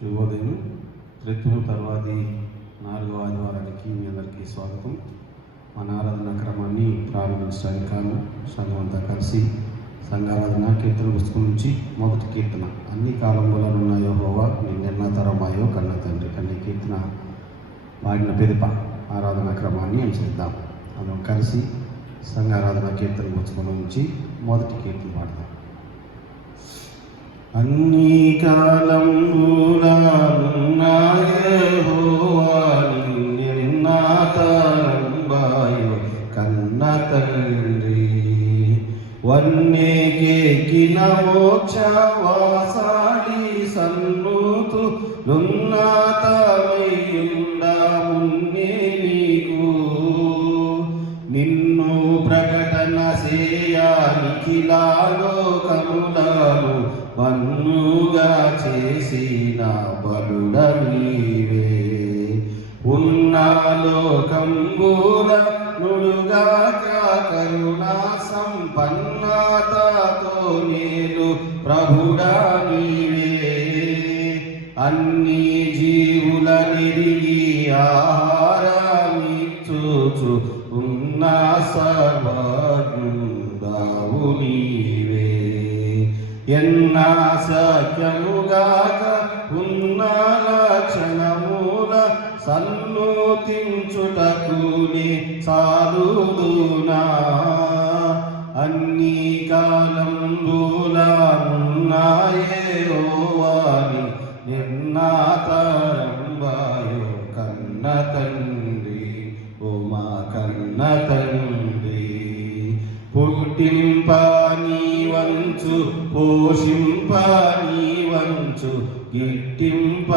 శుభోదయం. ఋతువు తర్వాతి 4వ ఆదివారానికి మీ అందరికీ స్వాగతం. మన ఆరాధన క్రమాన్ని ప్రారంభించడానికి కారణం సంఘం అంతా కలిసి సంఘారాధన కీర్తన పుస్తకం నుంచి మొదటి కీర్తన, అన్ని కాలంలో ఉన్న యెహోవా నిన్నెన్న తరమాయో కన్న తండ్రి అనే కీర్తన పాడిన పిదప ఆరాధన క్రమాన్ని అనుసరిద్దాం. మనం కలిసి సంఘారాధన కీర్తన పుస్తకం నుంచి మొదటి కీర్తన పాడదాం. అన్ని కాలంబులనున్న యెహోవా నిన్నెన్న తరంబాయో కన్న తండ్రి వన్నెకెక్కిన మోక్షవాసాడి సన్నుతు లున్నతమయ్యుండ మున్నే నీకు నిన్ను ప్రకటన సేయానికిలా లోకములను వన్నుగా చేసిన బలుడ నీవే ఉన్న లోకంబుల నుడుగాక కరుణా సంపన్నతతో నేను ప్రభుడా నీవే అన్ని జీవుల నిరిగి ఆహారమిచ్చుచు ఉన్న సర్వజ్ఞుడవు నీవే ఎన్న సత్యముగాక ఉన్న లక్షణముల సన్నుతించుటకుని చాలుదునా అన్ని కాలంబులనున్నాయేవాని నిన్న తరంబాయో కన్న తండ్రి ఓ మా కన్న తండ్రి పుట్టింప నీ వంచు పోషింప నీ వంచు గిట్టింప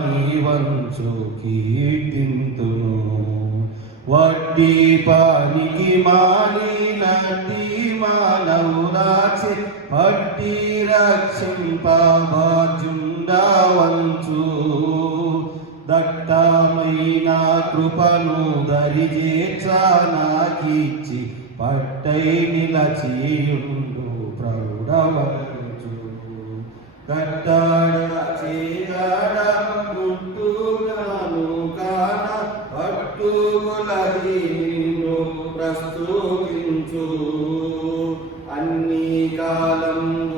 నీ వంచు కీర్తింతును వడ్డీ పానికి మాలినట్టి మానవురాచి పట్టి రక్షింప బాజుండవంచు దట్టమైన కృపను దరిచేర్చనాకిచ్చి పట్టై నిలచియుండు ప్రౌఢవంచు గడ్డాడ చేగాడ ముట్టుగాను కాన పట్టుకులది నిన్ను ప్రస్తుతించు అన్ని కాలంబులనున్నాయే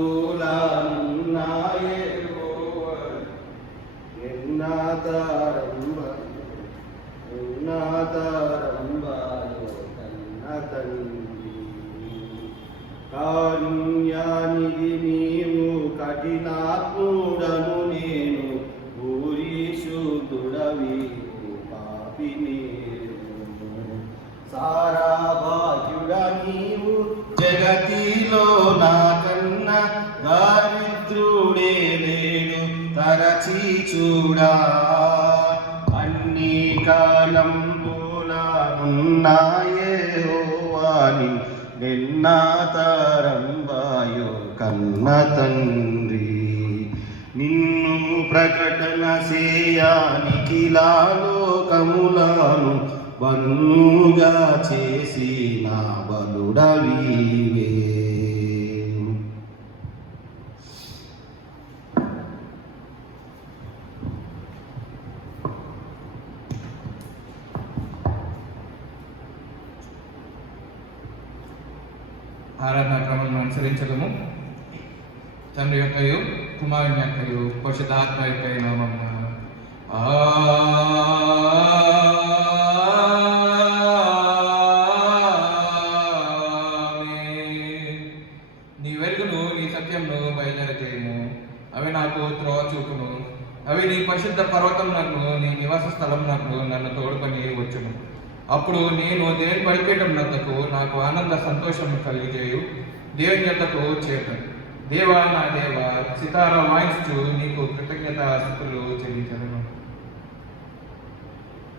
ఎన్నాతరంబాయో కన్న తండ్రి కారుణ్యానిధి నీవు కఠినాత్ముడను నేను భూరీశుద్ధుడవి పాపి నేను సారా భాగ్యుడ నీవు జగతిలో నాకన్న దారిద్రుడే లేడు తరచి చూడా అన్ని కాలంబులనున్నాయేవాని నిన్న తరంబాయో కన్న తండ్రి నిన్ను ప్రకటన సేయానికిలా లోకములను వన్నుగా చేసిన బలుడవీవే. ఆరాధన క్రమంలో అనుసరించడము తండ్రి యొక్కయు కుమారుని యొక్కయు పరిశుద్ధాత్మ యొక్క నామమున నీ వెలుగును నీ సత్యంను బయలుదేరచేయము. అవి నాకు త్రోవ చూపును. అవి నీ పరిశుద్ధ పర్వతమునకు నీ నివాస స్థలమునకు నన్ను తోడుకొని వచ్చును. అప్పుడు నేను దేవుని బలిపీఠం నద్దకు నాకు ఆనంద సంతోషం కలిగజేయు దేవుని యొద్దకు చేరుతాను. దేవా నా దేవ సితార వాయిస్తూ నీకు కృతజ్ఞత స్తుతులు చెల్లించను.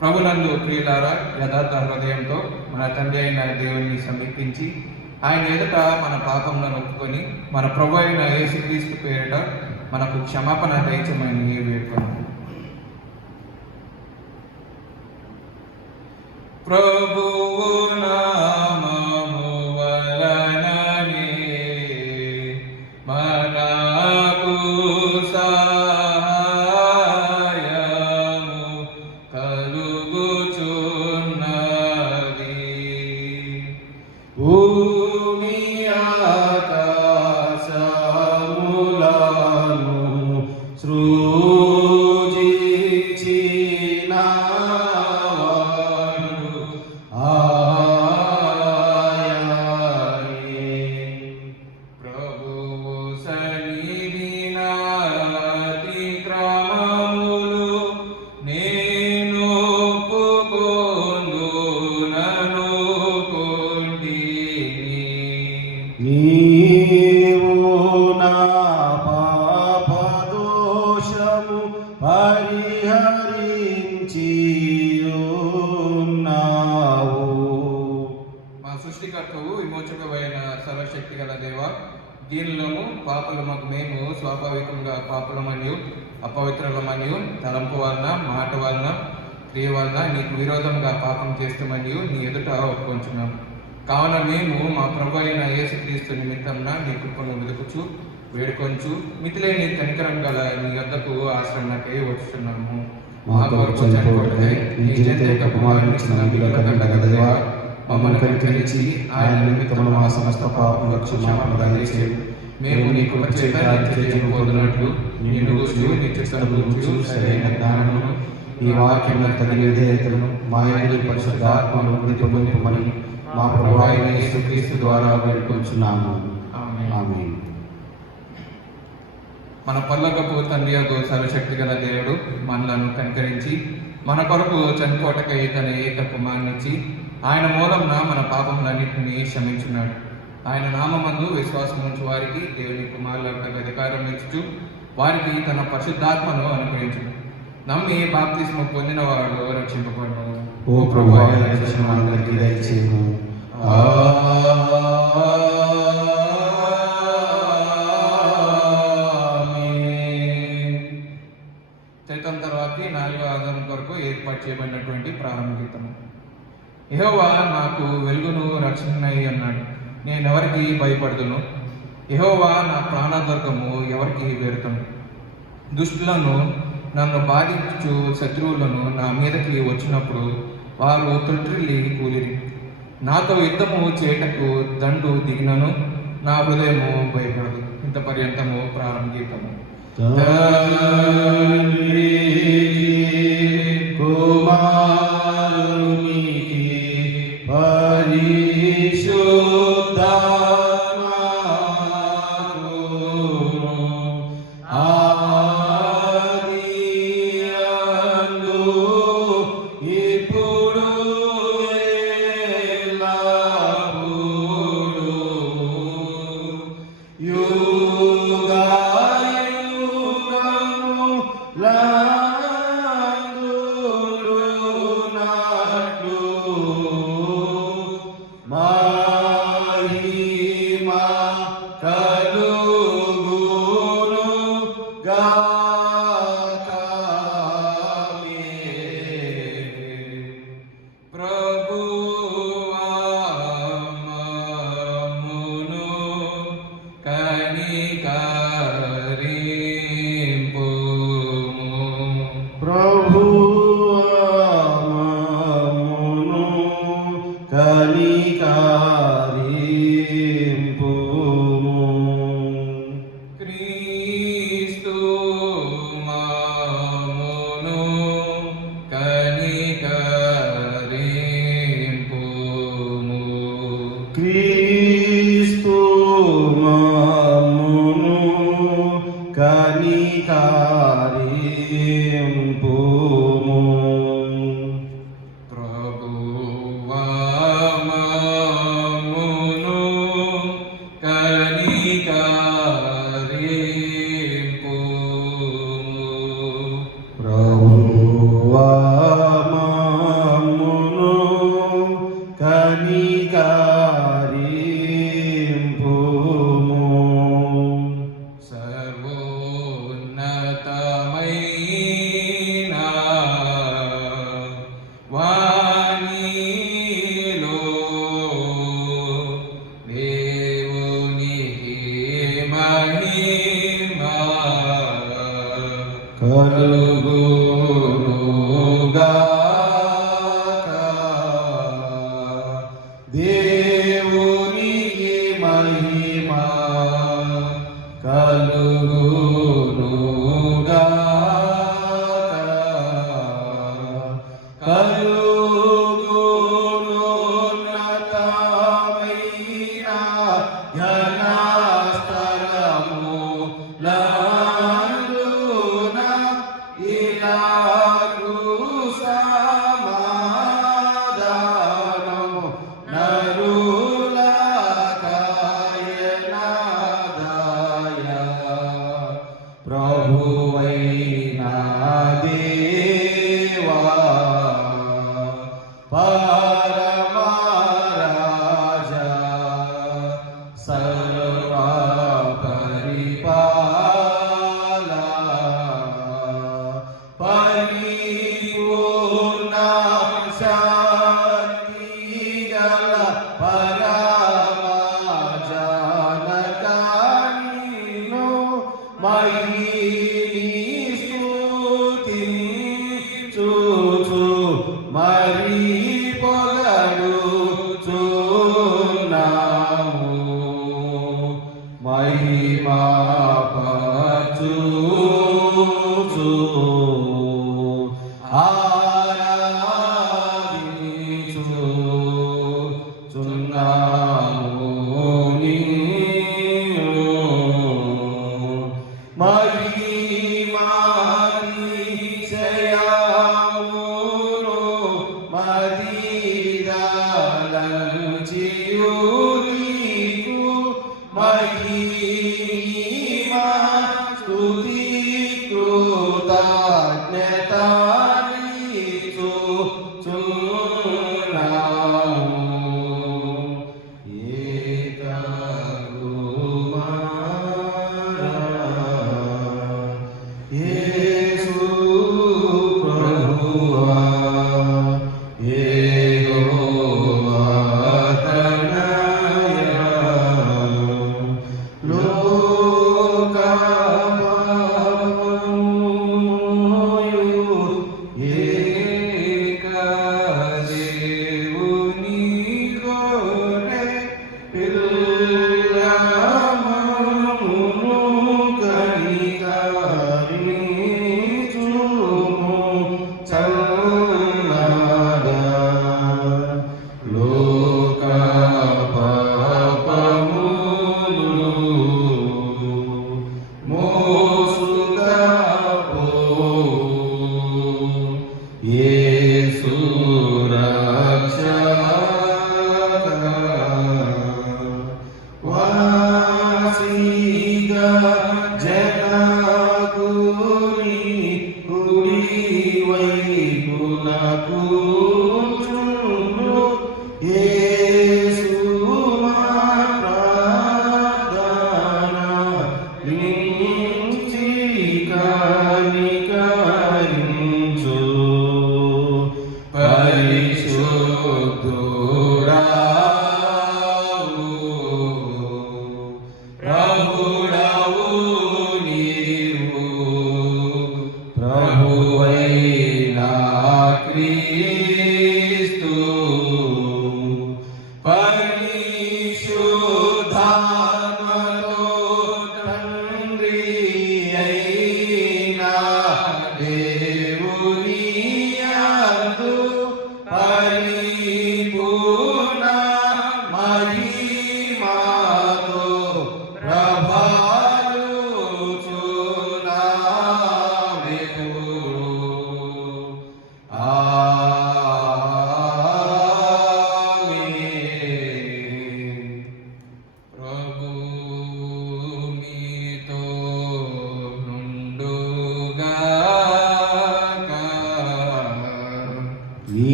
ప్రభునందు ప్రియులారా, యథార్థ హృదయంతో మన తండ్రి అయిన దేవుని సమీపించి ఆయన ఎదుట మన పాపములను ఒప్పుకొని మన ప్రభు అయిన యేసుక్రీస్తు పేరిట మనకు క్షమాపణ దయచేయమని వేడుకొన్నాను. ప్రభువు నామము వలననే మనకు సహాయము సృజించినవాడు ఆయనే. ప్రభువు సన్నిధి నాతి క్రమములు నేను నీవు నా పాపదోషము పరిహరించి ఉన్నావు. మా సృష్టికర్తవు విమోచకమైన సర్వశక్తి గల దేవ, దీనిలోను పాపలమకు మేము స్వాభావికంగా పాపలమనియు అపవిత్రులమనియు తలంపు వలన మాట వలన క్రియ వలన నీకు విరోధంగా పాపం చేస్తామనియు నీ ఎదుట ఒప్పుకొంచున్నాము. కావున మేము మా ప్రభు అయిన యేసుక్రీస్తు నిమిత్తంన నీ కృపను వెతుకుచు వేడుకొంచు మితిలేని కనికరం గల నీ వద్దకు ఆశ్రమకే వచ్చుతున్నాము. మా కొరకు చనిపోవటకై నీ జనిత కుమారుని ఇచ్చిన విలువకరంగా దేవా, మమ్మల్ని కనికరించి ఆయన నిమిత్తము మా సమస్త పాపములకు క్షమాపణ దయచేయు. మేము నీ కృప చేత నిత్య జీవం పొందినట్లు నిన్ను గూర్చి నీ చిత్తమును గూర్చి సరైన జ్ఞానమును ఈ వాక్యములకు తగిన విధేయతను మా యందు పరిశుద్ధాత్మను వృద్ధి పొందుమని మా ప్రభువు అయిన యేసుక్రీస్తు ద్వారా వేడుకొంచున్నాము. ఆమేన్. మన పల్లకపు తండ్రి యొక్క సర్వశక్తి గల దేవుడు మనలను కనికరించి మన కొరకు చనిపోటకై తన ఏక కుమారునిచ్చి ఆయన మూలంన మన పాపములన్నింటినీ క్షమించున్నాడు. ఆయన నామమందు విశ్వాసం ఉంచు వారికి దేవుని కుమారులకు అధికారం ఇచ్చుచు వారికి తన పరిశుద్ధాత్మను అనుగ్రహించును. నమ్మి బాప్తిస్మ పొందిన వాడు రక్షింపబడును. ఓ ప్రభువా, రక్షణ మనందరికీ దయచేయము. చైతం తర్వాత 4వ ఆదాము కొరకు ఏర్పాటు చేయబడినటువంటి ప్రారంభ గీతము. యెహోవా నాకు వెలుగును రక్షణై అన్నాడు, నేనెవరికి భయపడుదును? యెహోవా నా ప్రాణదుర్గము, ఎవరికి వేరుతను? దుష్టులను నన్ను బాధించు శత్రువులను నా మీదకి వచ్చినప్పుడు వారు తొట్టిల్లి కూలిరి. నాతో యుద్ధము చేయటకు దండు దిగినను నా హృదయము భయపడదు. ఇంత పర్యంతము ప్రారంభ గీతము. తండ్రి కుమారునికి పరిశుద్ధాత్మకును ఆదియందు ఇప్పుడు ఎల్లప్పుడూ క్రీస్తు మామును కనికరింపుము. క్రీస్తు మమ్మును కనికరింపుము. ప్రభువా మమ్మును కనికరింపుము. ప్రభువా మమ్మును కనికరింపుము. సర్వోన్నతమైన వాణిలో దేవునికి మహిమ కలుగునుగాక. దేవునికి మహిమ కలుగునుగాక.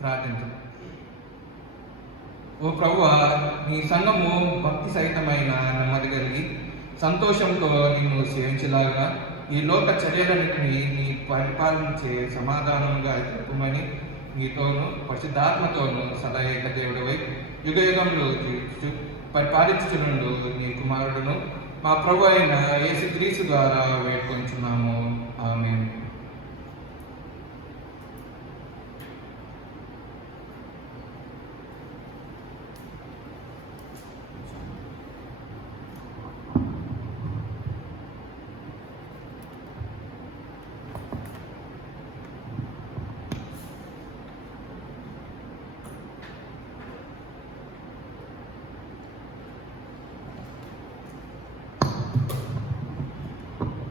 ప్రార్థించు. ఓ ప్రభువా, నీ సంఘము భక్తి సహితమైన నెమ్మది కలిగి సంతోషంతో నిన్ను సేవించలాగా ఈ లోక చర్యలన్నిటినీ నీ పరిపాలించే సమాధానంగా చెప్పుమని నీతోనూ పరిశుద్ధాత్మతోనూ సదా ఏక దేవుడివై యుగ యుగంలో పరిపాలించుచుండు నీ కుమారుడును మా ప్రభు అయిన యేసుక్రీస్తు ద్వారా వేడుకొంచున్నాము. ఆమేన్.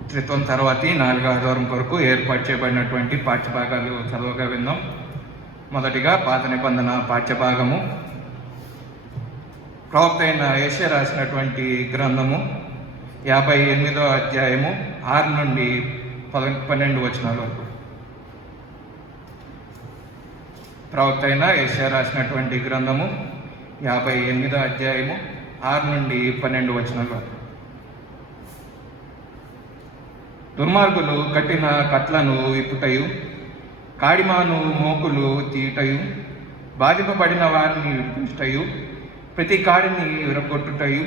త్రిత్వం తర్వాతి 4వ ఆదివారం కొరకు ఏర్పాటు చేయబడినటువంటి పాఠ్యభాగాలు చదవగా విందాం. మొదటిగా పాత నిబంధన పాఠ్యభాగము. ప్రవక్త అయిన యెషయా రాసినటువంటి గ్రంథము 58వ అధ్యాయము 6 నుండి 12 వచనాల వరకు. ప్రవక్త అయిన యెషయా రాసినటువంటి గ్రంథము 58వ అధ్యాయము 6 నుండి 12 వచనాల వరకు. దుర్మార్గులు కట్టిన కట్లను విప్పుటయు, కాడిమాను మోకులు తీయుటయు, బాధింపబడిన వారిని విడిపించుటయు, ప్రతి కాడిని విరగొట్టుటయు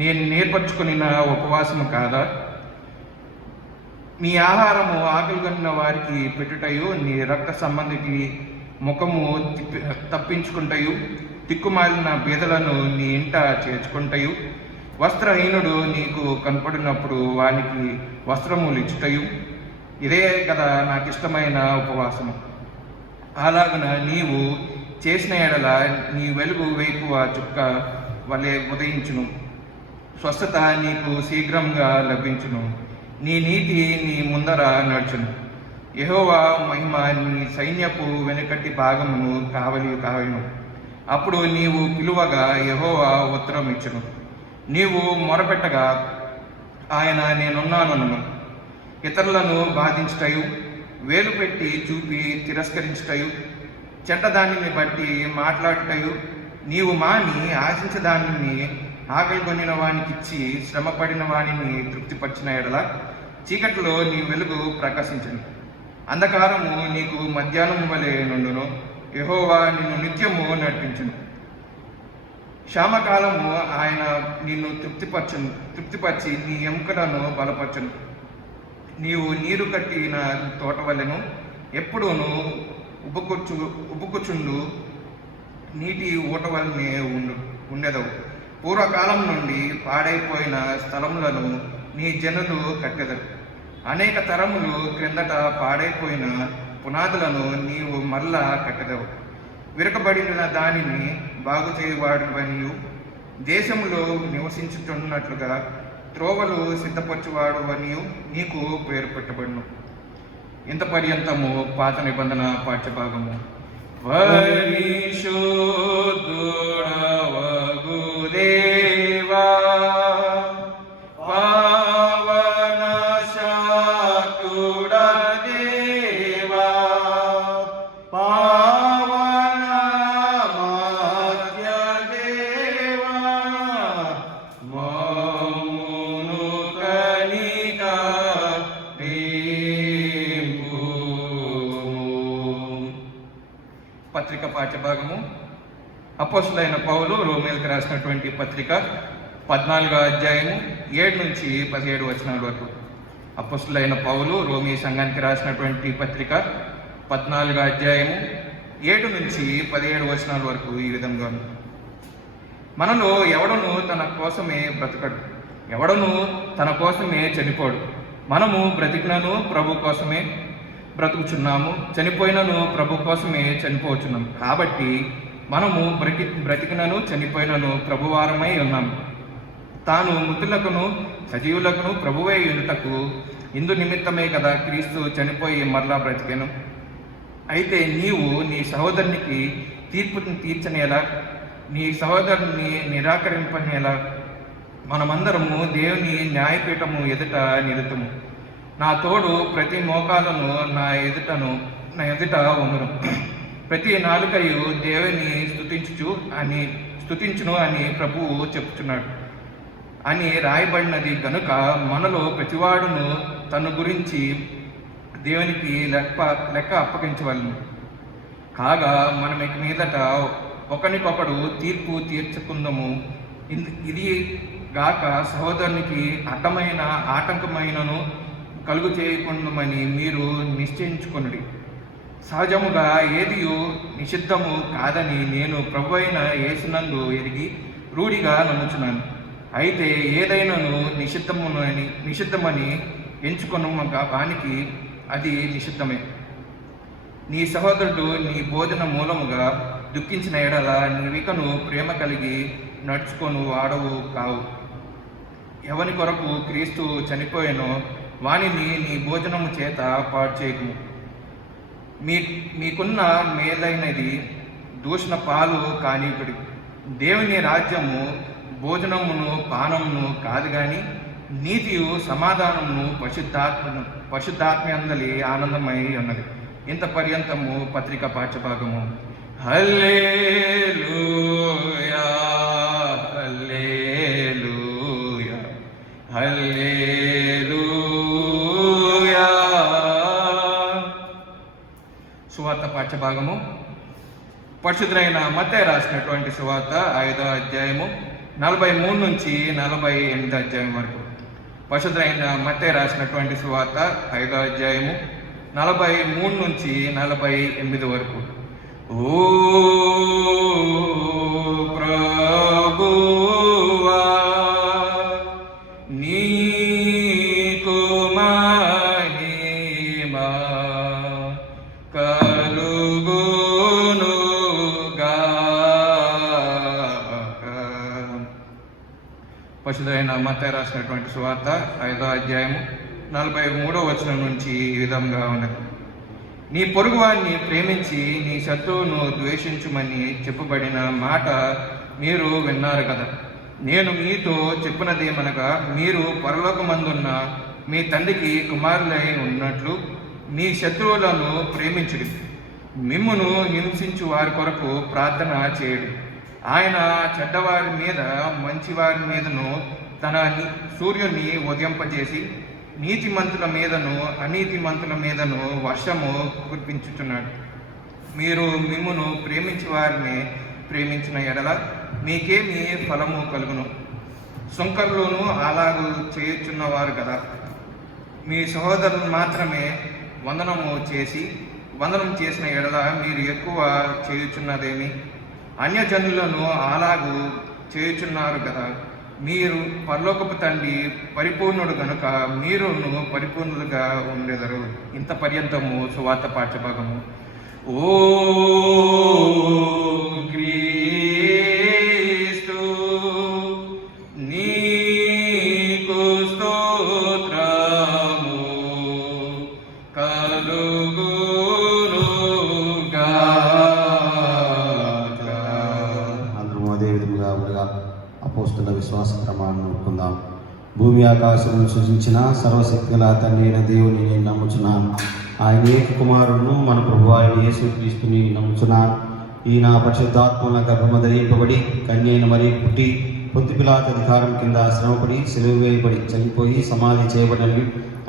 నేను నేర్పరచుకున్న ఉపవాసము కాదా? నీ ఆహారము ఆకలిగొన్న వారికి పెట్టుటయు, నీ రక్త సంబంధికి ముఖము తప్పించుకుంటయు, తిక్కుమాలిన బీదలను నీ ఇంట చేర్చుకుంటయు, వస్త్రహీనుడు నీకు కనపడినప్పుడు వానికి వస్త్రములు ఇచ్చుటయు, ఇదే కదా నాకు ఇష్టమైన ఉపవాసము. అలాగున నీవు చేసిన ఎడల నీ వెలుగు వేకువ చుక్క వలె ఉదయించును, స్వస్థత నీకు శీఘ్రంగా లభించును, నీ నీతి నీ ముందర నడుచును. యెహోవా మహిమ నీ సైన్యపు వెనుకటి భాగమును కావలిను. అప్పుడు నీవు పిలువగా యెహోవా ఉత్తరం ఇచ్చును. నీవు మొరపెట్టగా ఆయన నేనున్నానను. ఇతరులను బాధించుటయు, వేలు పెట్టి చూపి తిరస్కరించుటయు, చెడ్డదానిని బట్టి మాట్లాడుటయు నీవు మాని, ఆశించదానిని ఆకలిగొనిన వానికిచ్చి శ్రమపడిన వానిని తృప్తిపరిచిన ఎడల చీకటిలో నీ వెలుగు ప్రకాశించును, అంధకారము నీకు మధ్యాహ్నం వలె నుండును. యెహోవా నిన్ను నిత్యము నడిపించును. క్షామకాలము ఆయన నిన్ను తృప్తిపరిచి నీ ఎముకలను బలపరచును. నీవు నీరు కట్టిన తోట వలెను ఎప్పుడూను ఉబ్బుకుచుండు నీటి ఊట వలనే ఉండెదవు. పూర్వకాలం నుండి పాడైపోయిన స్థలములను నీ జనులు కట్టెదరు. అనేక తరములు క్రిందట పాడైపోయిన పునాదులను నీవు మరలా కట్టెదవు. విరకబడిన దానిని బాగు చేయవాడువనియు, దేశంలో నివసించుతున్నట్లుగా త్రోవలు సిద్ధపరచువాడువనియు నీకు పేరు పెట్టబడును. ఇంత పర్యంతము పాత నిబంధన పాఠ్యభాగము. పరిశుద్ధుడవగు దేవా, పావన శాకుడ దేవా, పావన మాధ్య దేవా, మమ్మును కనికరింపుము. పత్రిక పాఠ్యభాగము. అపోస్తులైన పౌలు రోమీయులకు రాసినటువంటి పత్రిక 14వ అధ్యాయము 7 నుంచి 17 వచనాల వరకు. అపోస్తులైన పౌలు రోమీ సంఘానికి రాసినటువంటి పత్రిక 14వ అధ్యాయము 7 నుంచి 17 వచనాల వరకు ఈ విధంగా: మనలో ఎవడను తన కోసమే బ్రతకడు, ఎవడను తన కోసమే చనిపోడు. మనము బ్రతికినను ప్రభు కోసమే బ్రతుకుచున్నాము, చనిపోయినను ప్రభు కోసమే చనిపోచున్నాం. కాబట్టి మనము బ్రతికినను చనిపోయినను ప్రభువారమై ఉన్నాము. తాను మృతులకును సజీవులకును ప్రభువే యుండుటకు ఇందు నిమిత్తమే కదా క్రీస్తు చనిపోయి మరలా బ్రతికెను. అయితే నీవు నీ సహోదరునికి తీర్పుని తీర్చనేలా, నీ సహోదరుని నిరాకరింపనేలా మనమందరము దేవుని న్యాయపీఠము ఎదుట నిలుతుము. నా తోడు ప్రతి మోకాలను నా ఎదుట ఉండును, ప్రతి నాలుకయు దేవుని స్తుతించును అని ప్రభువు చెప్పుచున్నాడు అని రాయబడినది గనుక మనలో ప్రతివాడును తన గురించి దేవునికి లెక్క అప్పగించవలను. కాగా మనం ఇక మీదట ఒకరికొకడు తీర్పు తీర్చుకుందాము. ఇది గాక సహోదరునికి అడ్డమైన ఆటంకమైనను కలుగు చేయకుండామని మీరు నిశ్చయించుకొనుడి. సహజముగా ఏదియు నిషిద్ధము కాదని నేను ప్రభువైన యేసునందు ఎరిగి రూఢిగా నమ్ముచున్నాను. అయితే ఏదైనాను నిషిద్ధమని ఎంచుకొను వానికి అది నిషిద్ధమే. నీ సహోదరుడు నీ భోజన మూలముగా దుఃఖించిన ఎడల నీవికను ప్రేమ కలిగి నడుచుకొను వాడవు కావు. ఎవని కొరకు క్రీస్తు చనిపోయానో వానిని నీ భోజనము చేత పాడు చేయకు. మీకున్న మేలైనది దూషణ పాలు కానిపడి. దేవుని రాజ్యము భోజనమును పానమును కాదు గాని నీతియు సమాధానమును పరిశుద్ధాత్మ్యందలి ఆనందమై ఉన్నది. ఇంత పర్యంతము పత్రిక పాఠ్యభాగము. హల్లెలూయా హల్లెలూయా హల్లెలూయా. సువార్త పాఠ్యభాగము. పరిశుద్ధులైన మత్తయి రాసినటువంటి సువార్త 5వ అధ్యాయము 43 నుంచి 48 అధ్యాయం వరకు. పరిశుద్ధైన మత్తయి రాసినటువంటి సువార్త 5వ అధ్యాయము 43 నుంచి 48 వరకు. ఓ ప్రభువా నీకు మహిమ కలుగునుగాక. పరిశుద్ధైన మత్తయి రాసినటువంటి సువార్త 5వ అధ్యాయము 43వ వచనం నుంచి ఈ విధంగా ఉన్నది. నీ పొరుగువాన్ని ప్రేమించి నీ శత్రువును ద్వేషించుమని చెప్పబడిన మాట మీరు విన్నారు కదా. నేను మీతో చెప్పినదేమనగా, మీరు పరలోకమందున్న మీ తండ్రికి కుమారులై ఉన్నట్లు మీ శత్రువులను ప్రేమించుడి, మిమ్మును హింసించు వారి కొరకు ప్రార్థన చేయుడి. ఆయన చెడ్డవారి మీద మంచివారి మీదను తన సూర్యుని ఉదయింపజేసి నీతిమంతుల మీదను అనీతిమంతుల మీదను వర్షము కురిపించుచున్నాడు. మీరు మిమ్మును ప్రేమించి వారిని ప్రేమించిన ఎడల మీకేమి ఫలము కలుగును? సుంకరులను అలాగూ చేయుచున్నవారు కదా. మీ సహోదరులు మాత్రమే వందనం చేసిన ఎడల మీరు ఎక్కువ చేయుచున్నదేమి? అన్యజనులను అలాగూ చేయుచున్నారు కదా. మీరు పరలోకపు తండ్రి పరిపూర్ణుడు గనుక మీరును పరిపూర్ణులుగా ఉండెదరు. ఇంత పర్యంతము సువార్త పాఠ్యభాగము. ఓ క్రీస్తు నీకు స్తోత్రము కలుగునుగాక. అందరూ అదే విధంగా అపోస్తుల విశ్వాస ప్రమాణం నమ్ముకుందాం. భూమి ఆకాశం సృజించిన సర్వశక్తిగల తండ్రి అయిన దేవుని నేను నమ్ముచున్నాను. ఆయన ఏక కుమారుడును మన ప్రభు అయిన యేసుక్రీస్తుని నమ్ముచున్నాను. ఈయన పరిశుద్ధాత్మల గర్భము ధరింపబడి కన్యైన మరి పుట్టి పొంతి పిలాతు అధికారం కింద శ్రమపడి సిలువ వేయబడి చనిపోయి సమాధి చేయబడని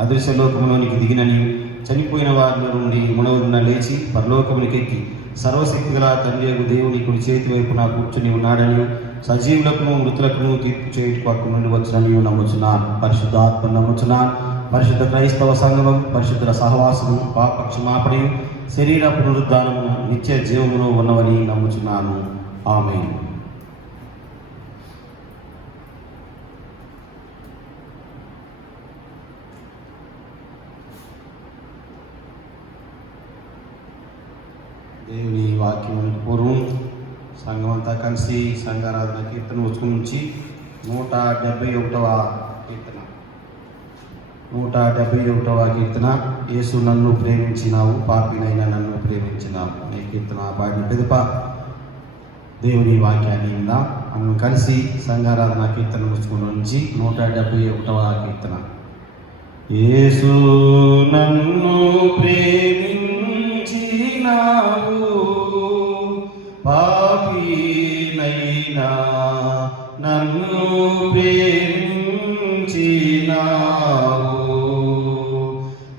అదృశ్య లోకములోనికి దిగినని చనిపోయిన వారి నుండి మునవున లేచి పరలోకమునికెక్కి సర్వశక్తిగల తండ్రి దేవుని కుడి చేతి వైపున కూర్చుని ఉన్నాడని సజీవులకును మృతులకును తీర్పు చేయుటకు అక్కడి నుండి వచ్చినని నమ్ముచున్నాను. పరిశుద్ధాత్మ నమ్ముచున్నాను. పరిశుద్ధ క్రైస్తవ సంఘం, పరిశుద్ధుల సహవాసము, పాప క్షమాపణయు, శరీర పునరుద్ధానము, నిత్య జీవమును ఉన్నవని నమ్ముచున్నాను. ఆమేన్. దేవుని వాక్యం పూర్వం సంఘం అంతా కలిసి సంఘారాధన కీర్తన పుస్తకం నుంచి 171వ కీర్తన 171వ కీర్తన. యేసు నన్ను ప్రేమించినావు, పాపినైనా నన్ను ప్రేమించినావు. ఈ కీర్తన పాడిన పిదప దేవుని వాక్యాన్ని విందాం. మనం కలిసి సంఘారాధన కీర్తన పుస్తకం నుంచి 171వ కీర్తన. యేసు నన్ను ప్రేమించినావు, పాపినైనా నన్ను ప్రేమించినావు.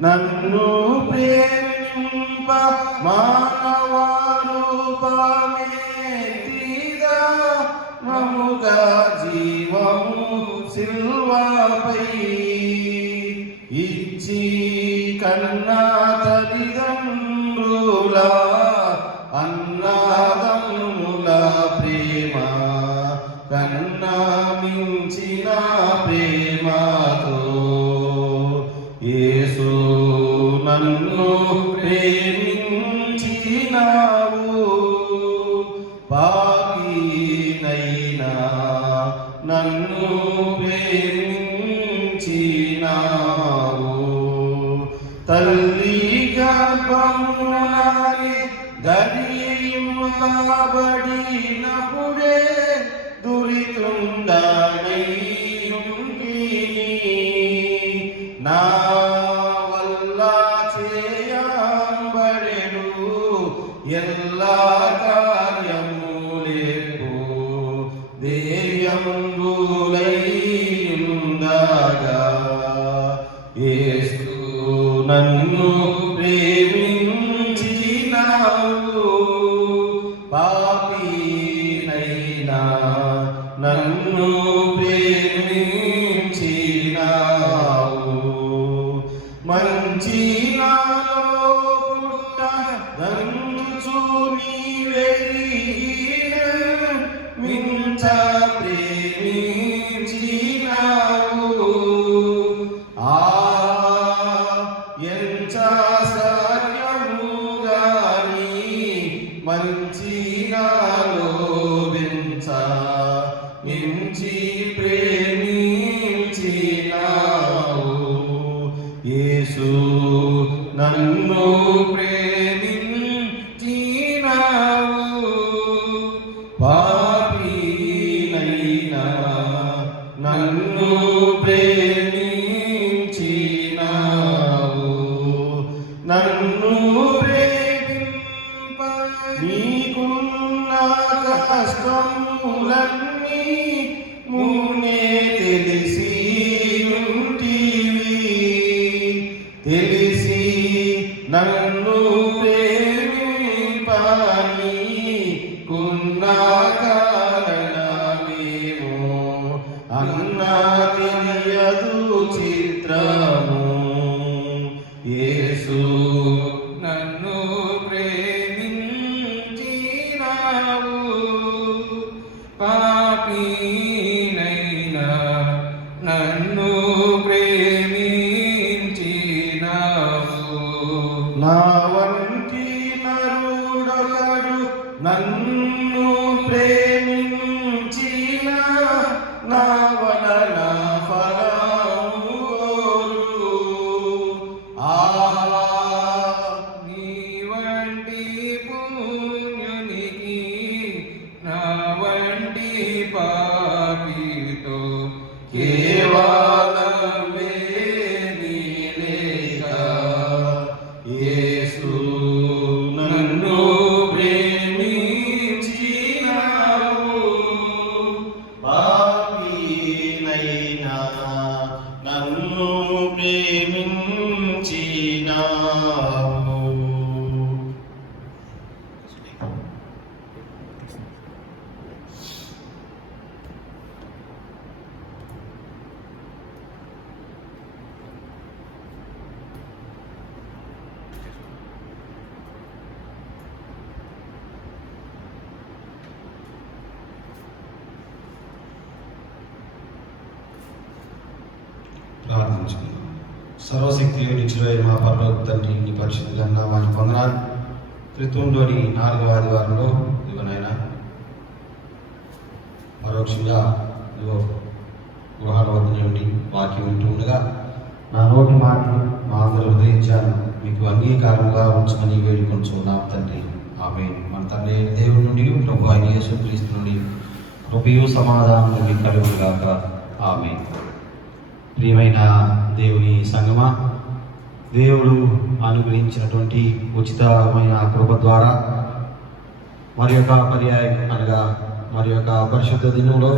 నన్ను ప్రేమింప మానవ రూపమెత్తిగా మముగా జీవము సిల్వపై ఇచ్చి కన్నా తల్లిదండ్రుల అన్నదమ్ముల ప్రేమ కన్నా మించిన ప్రేమతో యేసు నన్ను ప్రేమించినావు, పాపినైనా నన్ను ప్రేమించినావు. తల్లి గర్భమునాలి ధరింపబడినప్పుడే దురితుండనైయుంగిని నా వల్ల చేయంబడెను ఎల్లా కార్యములేకు దేయంబులైయుండగా యేసు నన్ను ప్రేమించినావు, పాపినైనా నన్ను ప్రేమించినావు. దంచు నీవెరిగిన మించ ప్రేమించినావు. ఎంత సత్యముగాని మంచి నాలో వెంచ మించి ప్రేమించినావు. యేసు నన్ను ప్రేమించినావు. పాపినైనా నన్ను ప్రేమించినావు. నన్ను ప్రేమింప నీకున్న కష్టములన్నీ మునే తెలిసి ఉంటివి. తెలిసి నన్ను ప్రేమింపని కున్న కారణమేమో అన్నా తెలియదు చిత్రము. యేసు నన్ను ప్రేమించినావు. పాపినైనా నన్ను ప్రేమించినావు. నా వంటి నరుడొకడు నన్ను ప్రేమించిన నా వలన ఫలము కోరు. నీ వంటి పుణ్యునికి నా వంటి పాపితో కేవలమే నీలేక యేసు నన్ను ప్రేమించినావు. పాపినైనా నన్ను ప్రేమించినావు. ప్రార్థించుకుందాం. సర్వశక్తి నిత్యుడైన మా పరలోక తండ్రి, నీ పరిశుద్ధ నామానికి వందనాలు. త్రిత్వంలోని 4వ ఆదివారంలో ఇదిగోనైనా పరోక్షంగా ఇదిగో గృహాల వద్ద నుండి వాక్యం వింటూ ఉండగా నా నోటి మాటలు మా అందరి హృదయించాను మీకు అంగీకారంగా ఉంచమని వేడుకొంచున్నాం తండ్రి. ఆమేన్. మన తండ్రి దేవుడి నుండి ప్రభు అయిన యేసుక్రీస్తు నుండి కృపయు సమాధానం నుండి కలుగుగాక. ఆమేన్. ప్రియమైన దేవుని సంగమా, దేవుడు అనుగ్రహించినటువంటి ఉచితమైన కృప ద్వారా మరి యొక్క పర్యాయం అనగా మరి యొక్క పరిశుద్ధ దినంలో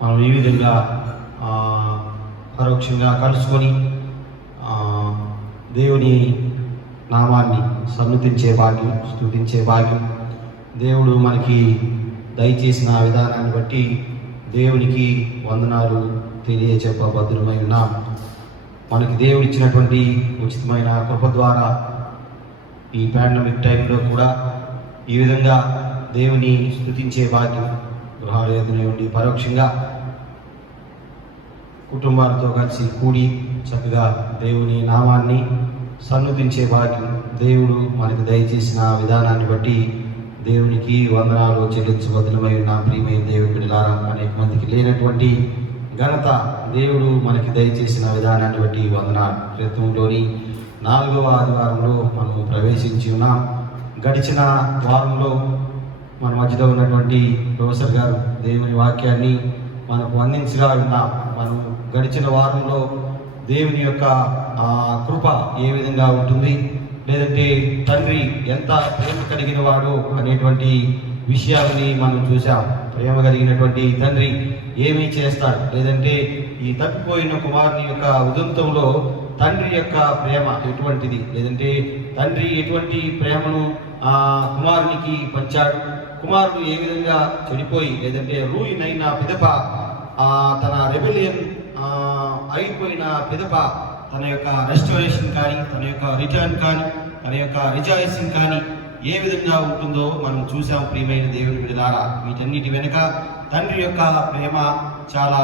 మనం ఈ విధంగా పరోక్షంగా కలుసుకొని దేవుని నామాన్ని సన్నుతించే భాగ్యం, స్తుతించే భాగ్యం దేవుడు మనకి దయచేసిన విధానాన్ని బట్టి దేవునికి వందనాలు తెలియచెప్పబద్ధులమై ఉన్నాం. మనకి దేవుడు ఇచ్చినటువంటి ఉచితమైన కృప ద్వారా ఈ పాండమిక్ టైంలో కూడా ఈ విధంగా దేవుని స్తుతించే భాగ్యం గృహాల ఎదురు ఉండి పరోక్షంగా కుటుంబాలతో కలిసి కూడి చక్కగా దేవుని నామాన్ని సన్నుతించే భాగ్యం దేవుడు మనకు దయచేసిన విధానాన్ని బట్టి దేవునికి వందనాలు చెల్లించబద్ధులమై ఉన్న ప్రియమైన దేవుడి బిడ్డలారా, అనేక మందికి లేనటువంటి ఘనత దేవుడు మనకి దయచేసిన విధానాన్ని బట్టి వందనాలు. క్రితంలోని 4వ ఆదివారంలో మనము ప్రవేశించి ఉన్నాం. గడిచిన వారంలో మన మధ్యలో ఉన్నటువంటి ప్రొఫెసర్ గారు దేవుని వాక్యాన్ని మనకు అందించగా ఉన్నాం. మనం గడిచిన వారంలో దేవుని యొక్క కృప ఏ విధంగా ఉంటుంది, లేదంటే తండ్రి ఎంత ప్రేమ కలిగిన వాడు అనేటువంటి విషయాలని మనం చూసాం. ప్రేమ కలిగినటువంటి తండ్రి ఏమీ చేస్తాడు, లేదంటే ఈ తప్పిపోయిన కుమారుని యొక్క ఉదంతంలో తండ్రి యొక్క ప్రేమ ఎటువంటిది, లేదంటే తండ్రి ఎటువంటి ప్రేమను కుమారునికి పంచాడు, కుమారుడు ఏ విధంగా చెడిపోయి లేదంటే రూయినైన పిదప తన రెబెలియన్ అయిపోయిన పిదప తన యొక్క రెస్టోరేషన్ కానీ తన యొక్క రిటర్న్ కానీ తన యొక్క రిజాయిసింగ్ కానీ ఏ విధంగా ఉంటుందో మనం చూసాం. ప్రియమైన దేవుని బిడ్డలారా, వీటన్నిటి వెనుక తండ్రి యొక్క ప్రేమ చాలా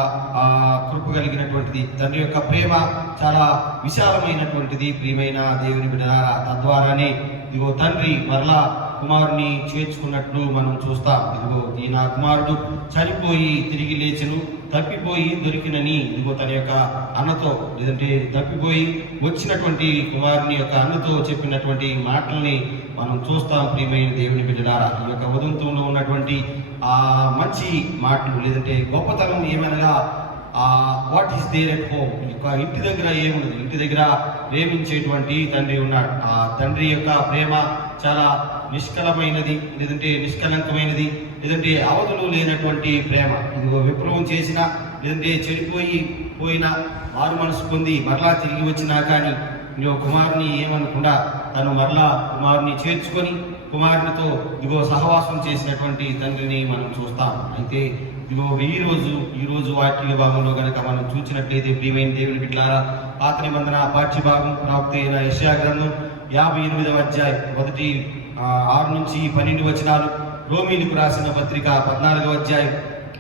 కృప కలిగినటువంటిది. తండ్రి యొక్క ప్రేమ చాలా విశాలమైనటువంటిది. ప్రియమైన దేవుని బిడ్డలారా, తద్వారానే ఇదిగో తండ్రి మరలా కుమారుని చేర్చుకున్నట్లు మనం చూస్తాం. ఇదిగో ఈ నా కుమారుడు చనిపోయి తిరిగి లేచెను, తప్పిపోయి దొరికినని ఇదిగో తన యొక్క అన్నతో, లేదంటే తప్పిపోయి వచ్చినటువంటి కుమారుని యొక్క అన్నతో చెప్పినటువంటి మాటల్ని మనం చూస్తాం. ప్రియమైన దేవుని బిడ్డలారా, ఈ యొక్క ఉదంతంలో ఉన్నటువంటి మంచి మాటలు, లేదంటే గొప్పతనం ఏమనగా what is there at home, ఇంటి దగ్గర ఏమున్నది, ఇంటి దగ్గర ప్రేమించేటువంటి తండ్రి ఉన్నాడు. ఆ తండ్రి యొక్క ప్రేమ చాలా నిష్కలమైనది, లేదంటే నిష్కలంకమైనది, లేదంటే అవధులు లేనటువంటి ప్రేమ. ఇదిగో విప్లవం చేసిన, లేదంటే పోయిన మారు మనసు పొంది మరలా తిరిగి వచ్చినా కానీ ఇదిగో కుమారుని ఏమనకుండా తను మరలా కుమారుని చేర్చుకొని కుమారునితో ఇదిగో సహవాసం చేసినటువంటి తండ్రిని మనం చూస్తాం. అయితే ఇదిగో ఈ రోజు వాక్య భాగంలో కనుక మనం చూసినట్లయితే ప్రియమైన దేవుని బిడ్డలారా, పాత నిబంధన పాఠ్య భాగం ప్రవక్త అయిన యెషయా గ్రంథం 58వ అధ్యాయం 6 నుంచి 12 వచనాలు, రోమీలకు రాసిన పత్రిక 14వ అధ్యాయం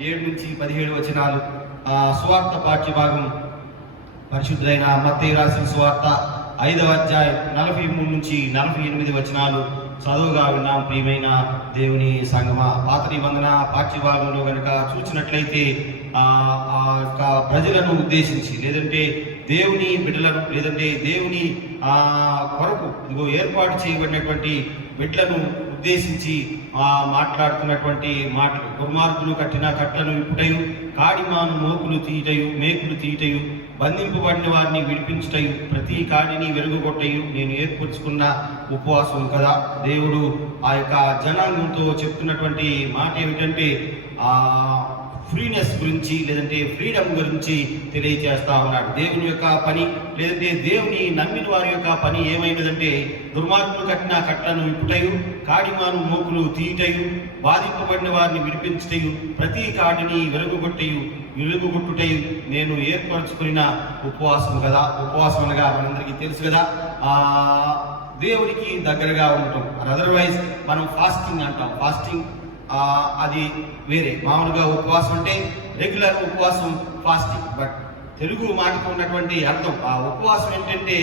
7 నుంచి 17 వచనాలు, సువార్త పాఠ్య భాగం పరిశుద్ధులైన మత్తయి రాసిన సువార్త 5వ అధ్యాయం 43 నుంచి 48 వచనాలు చదువుగా విన్నాం. ప్రియమైన దేవుని సంగమా, పాత నిబంధన పాఠ్య భాగంలో కనుక చూసినట్లయితే ప్రజలను ఉద్దేశించి, లేదంటే దేవుని బిడ్డలను, లేదంటే దేవుని కొరకు ఇదిగో ఏర్పాటు చేయబడినటువంటి బిడ్డలను ఉద్దేశించి మాట్లాడుతున్నటువంటి మాటలు, దుర్మార్గులు కట్టిన కట్లను విప్పుటయు, కాడిమాను మేకులు తీయటయు, బంధింపబడిన వారిని విడిపించుటయు, ప్రతి కాడిని వెలుగుగొట్టయు నేను ఏర్పరచుకున్న ఉపవాసం కదా. దేవుడు ఆ యొక్క జనాంగంతో చెప్తున్నటువంటి మాట ఏమిటంటే ఫ్రీనెస్ గురించి, లేదంటే ఫ్రీడమ్ గురించి తెలియజేస్తా ఉన్నాడు. దేవుని యొక్క పని, లేదంటే దేవుని నమ్మిన వారి యొక్క పని ఏమైనదంటే దుర్మార్గులు కట్టిన కట్లను విప్పుటయు, కాడిమాను మోకులు తీయటయు, బాధింపబడిన వారిని విడిపించుటయు, ప్రతి కాడిని వెలుగుగొట్టుటయు నేను ఏర్పరచుకున్న ఉపవాసం కదా. ఉపవాసం అనగా మనందరికీ తెలుసు కదా, దేవునికి దగ్గరగా ఉండటం. అదర్వైజ్ మనం ఫాస్టింగ్ అంటాం. ఫాస్టింగ్ అది వేరే. మామూలుగా ఉపవాసం అంటే రెగ్యులర్ ఉపవాసం, ఫాస్టింగ్. బట్ తెలుగు మాటకు ఉన్నటువంటి అర్థం, ఆ ఉపవాసం ఏంటంటే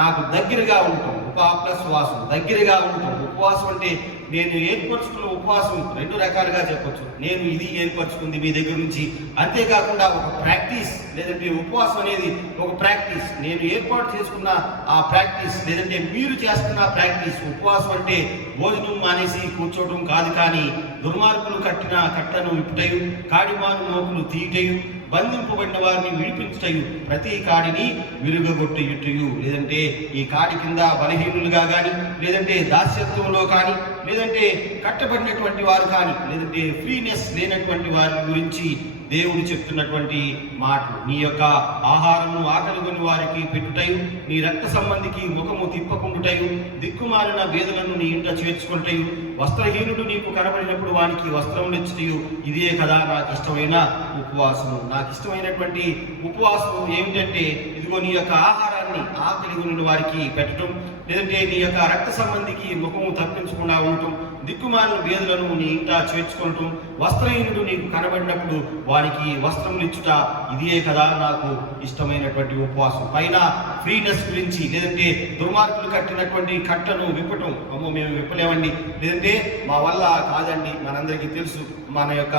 నాకు దగ్గరగా ఉండటం. ఉపవాసం దగ్గరగా ఉండటం. ఉపవాసం అంటే నేను ఏర్పరచుకున్న ఉపవాసం 2 రకాలుగా చెప్పొచ్చు. నేను ఇది ఏర్పరచుకుంది మీ దగ్గర నుంచి, అంతేకాకుండా ఒక ప్రాక్టీస్, లేదంటే ఉపవాసం అనేది ఒక ప్రాక్టీస్. నేను ఏర్పాటు చేసుకున్న ఆ ప్రాక్టీస్, లేదంటే మీరు చేస్తున్న ప్రాక్టీస్. ఉపవాసం అంటే భోజనం మానేసి కూర్చోవడం కాదు, కానీ దుర్మార్గులు కట్టిన కట్టను విప్పుటయు, కాడిమాను మోకులు తీయటయు, బంధింపబడిన వారిని విడిపించుటయు, ప్రతి కాడిని విరుగగొట్టయుటయు, లేదంటే ఈ కాడి కింద బలహీనులుగా కానీ, లేదంటే దాస్యత్వంలో కానీ, లేదంటే కట్టబడినటువంటి వారు కానీ, లేదంటే ఫ్రీనెస్ లేనటువంటి వారి గురించి దేవుడు చెప్తున్నటువంటి మాటలు. నీ యొక్క ఆహారము ఆకలిగొని వారికి పెట్టుటయు, నీ రక్త సంబంధికి ముఖము తిప్పకుండుటయు, దిక్కుమాలిన వేదలను నీ ఇంట చేర్చుకుంటయు, వస్త్రహీనుడు నీకు కనబడినప్పుడు వానికి వస్త్రం నెచ్చుటయు, ఇదే కదా నాకు ఇష్టమైన ఉపవాసము. నాకు ఇష్టమైనటువంటి ఉపవాసం ఏమిటంటే ఇదిగో నీ యొక్క ఆహారాన్ని ఆకలిగొని వారికి పెట్టడం, లేదంటే నీ యొక్క రక్త సంబంధికి ముఖము తప్పించకుండా ఉండటం, దిక్కుమాలిన వేదలను నీ ఇంట చేర్చుకోవటం, వస్త్రహీనుడు నీకు కనబడినప్పుడు వారికి వస్త్రములు ఇచ్చుట, ఇదే కదా నాకు ఇష్టమైనటువంటి ఉపవాసం. పైన ఫ్రీనెస్ గురించి, లేదంటే దుర్మార్గులు కట్టినటువంటి కట్టను విప్పటం, అమ్మో మేము విప్పలేమండి, లేదంటే మా వల్ల కాదండి. మనందరికీ తెలుసు మన యొక్క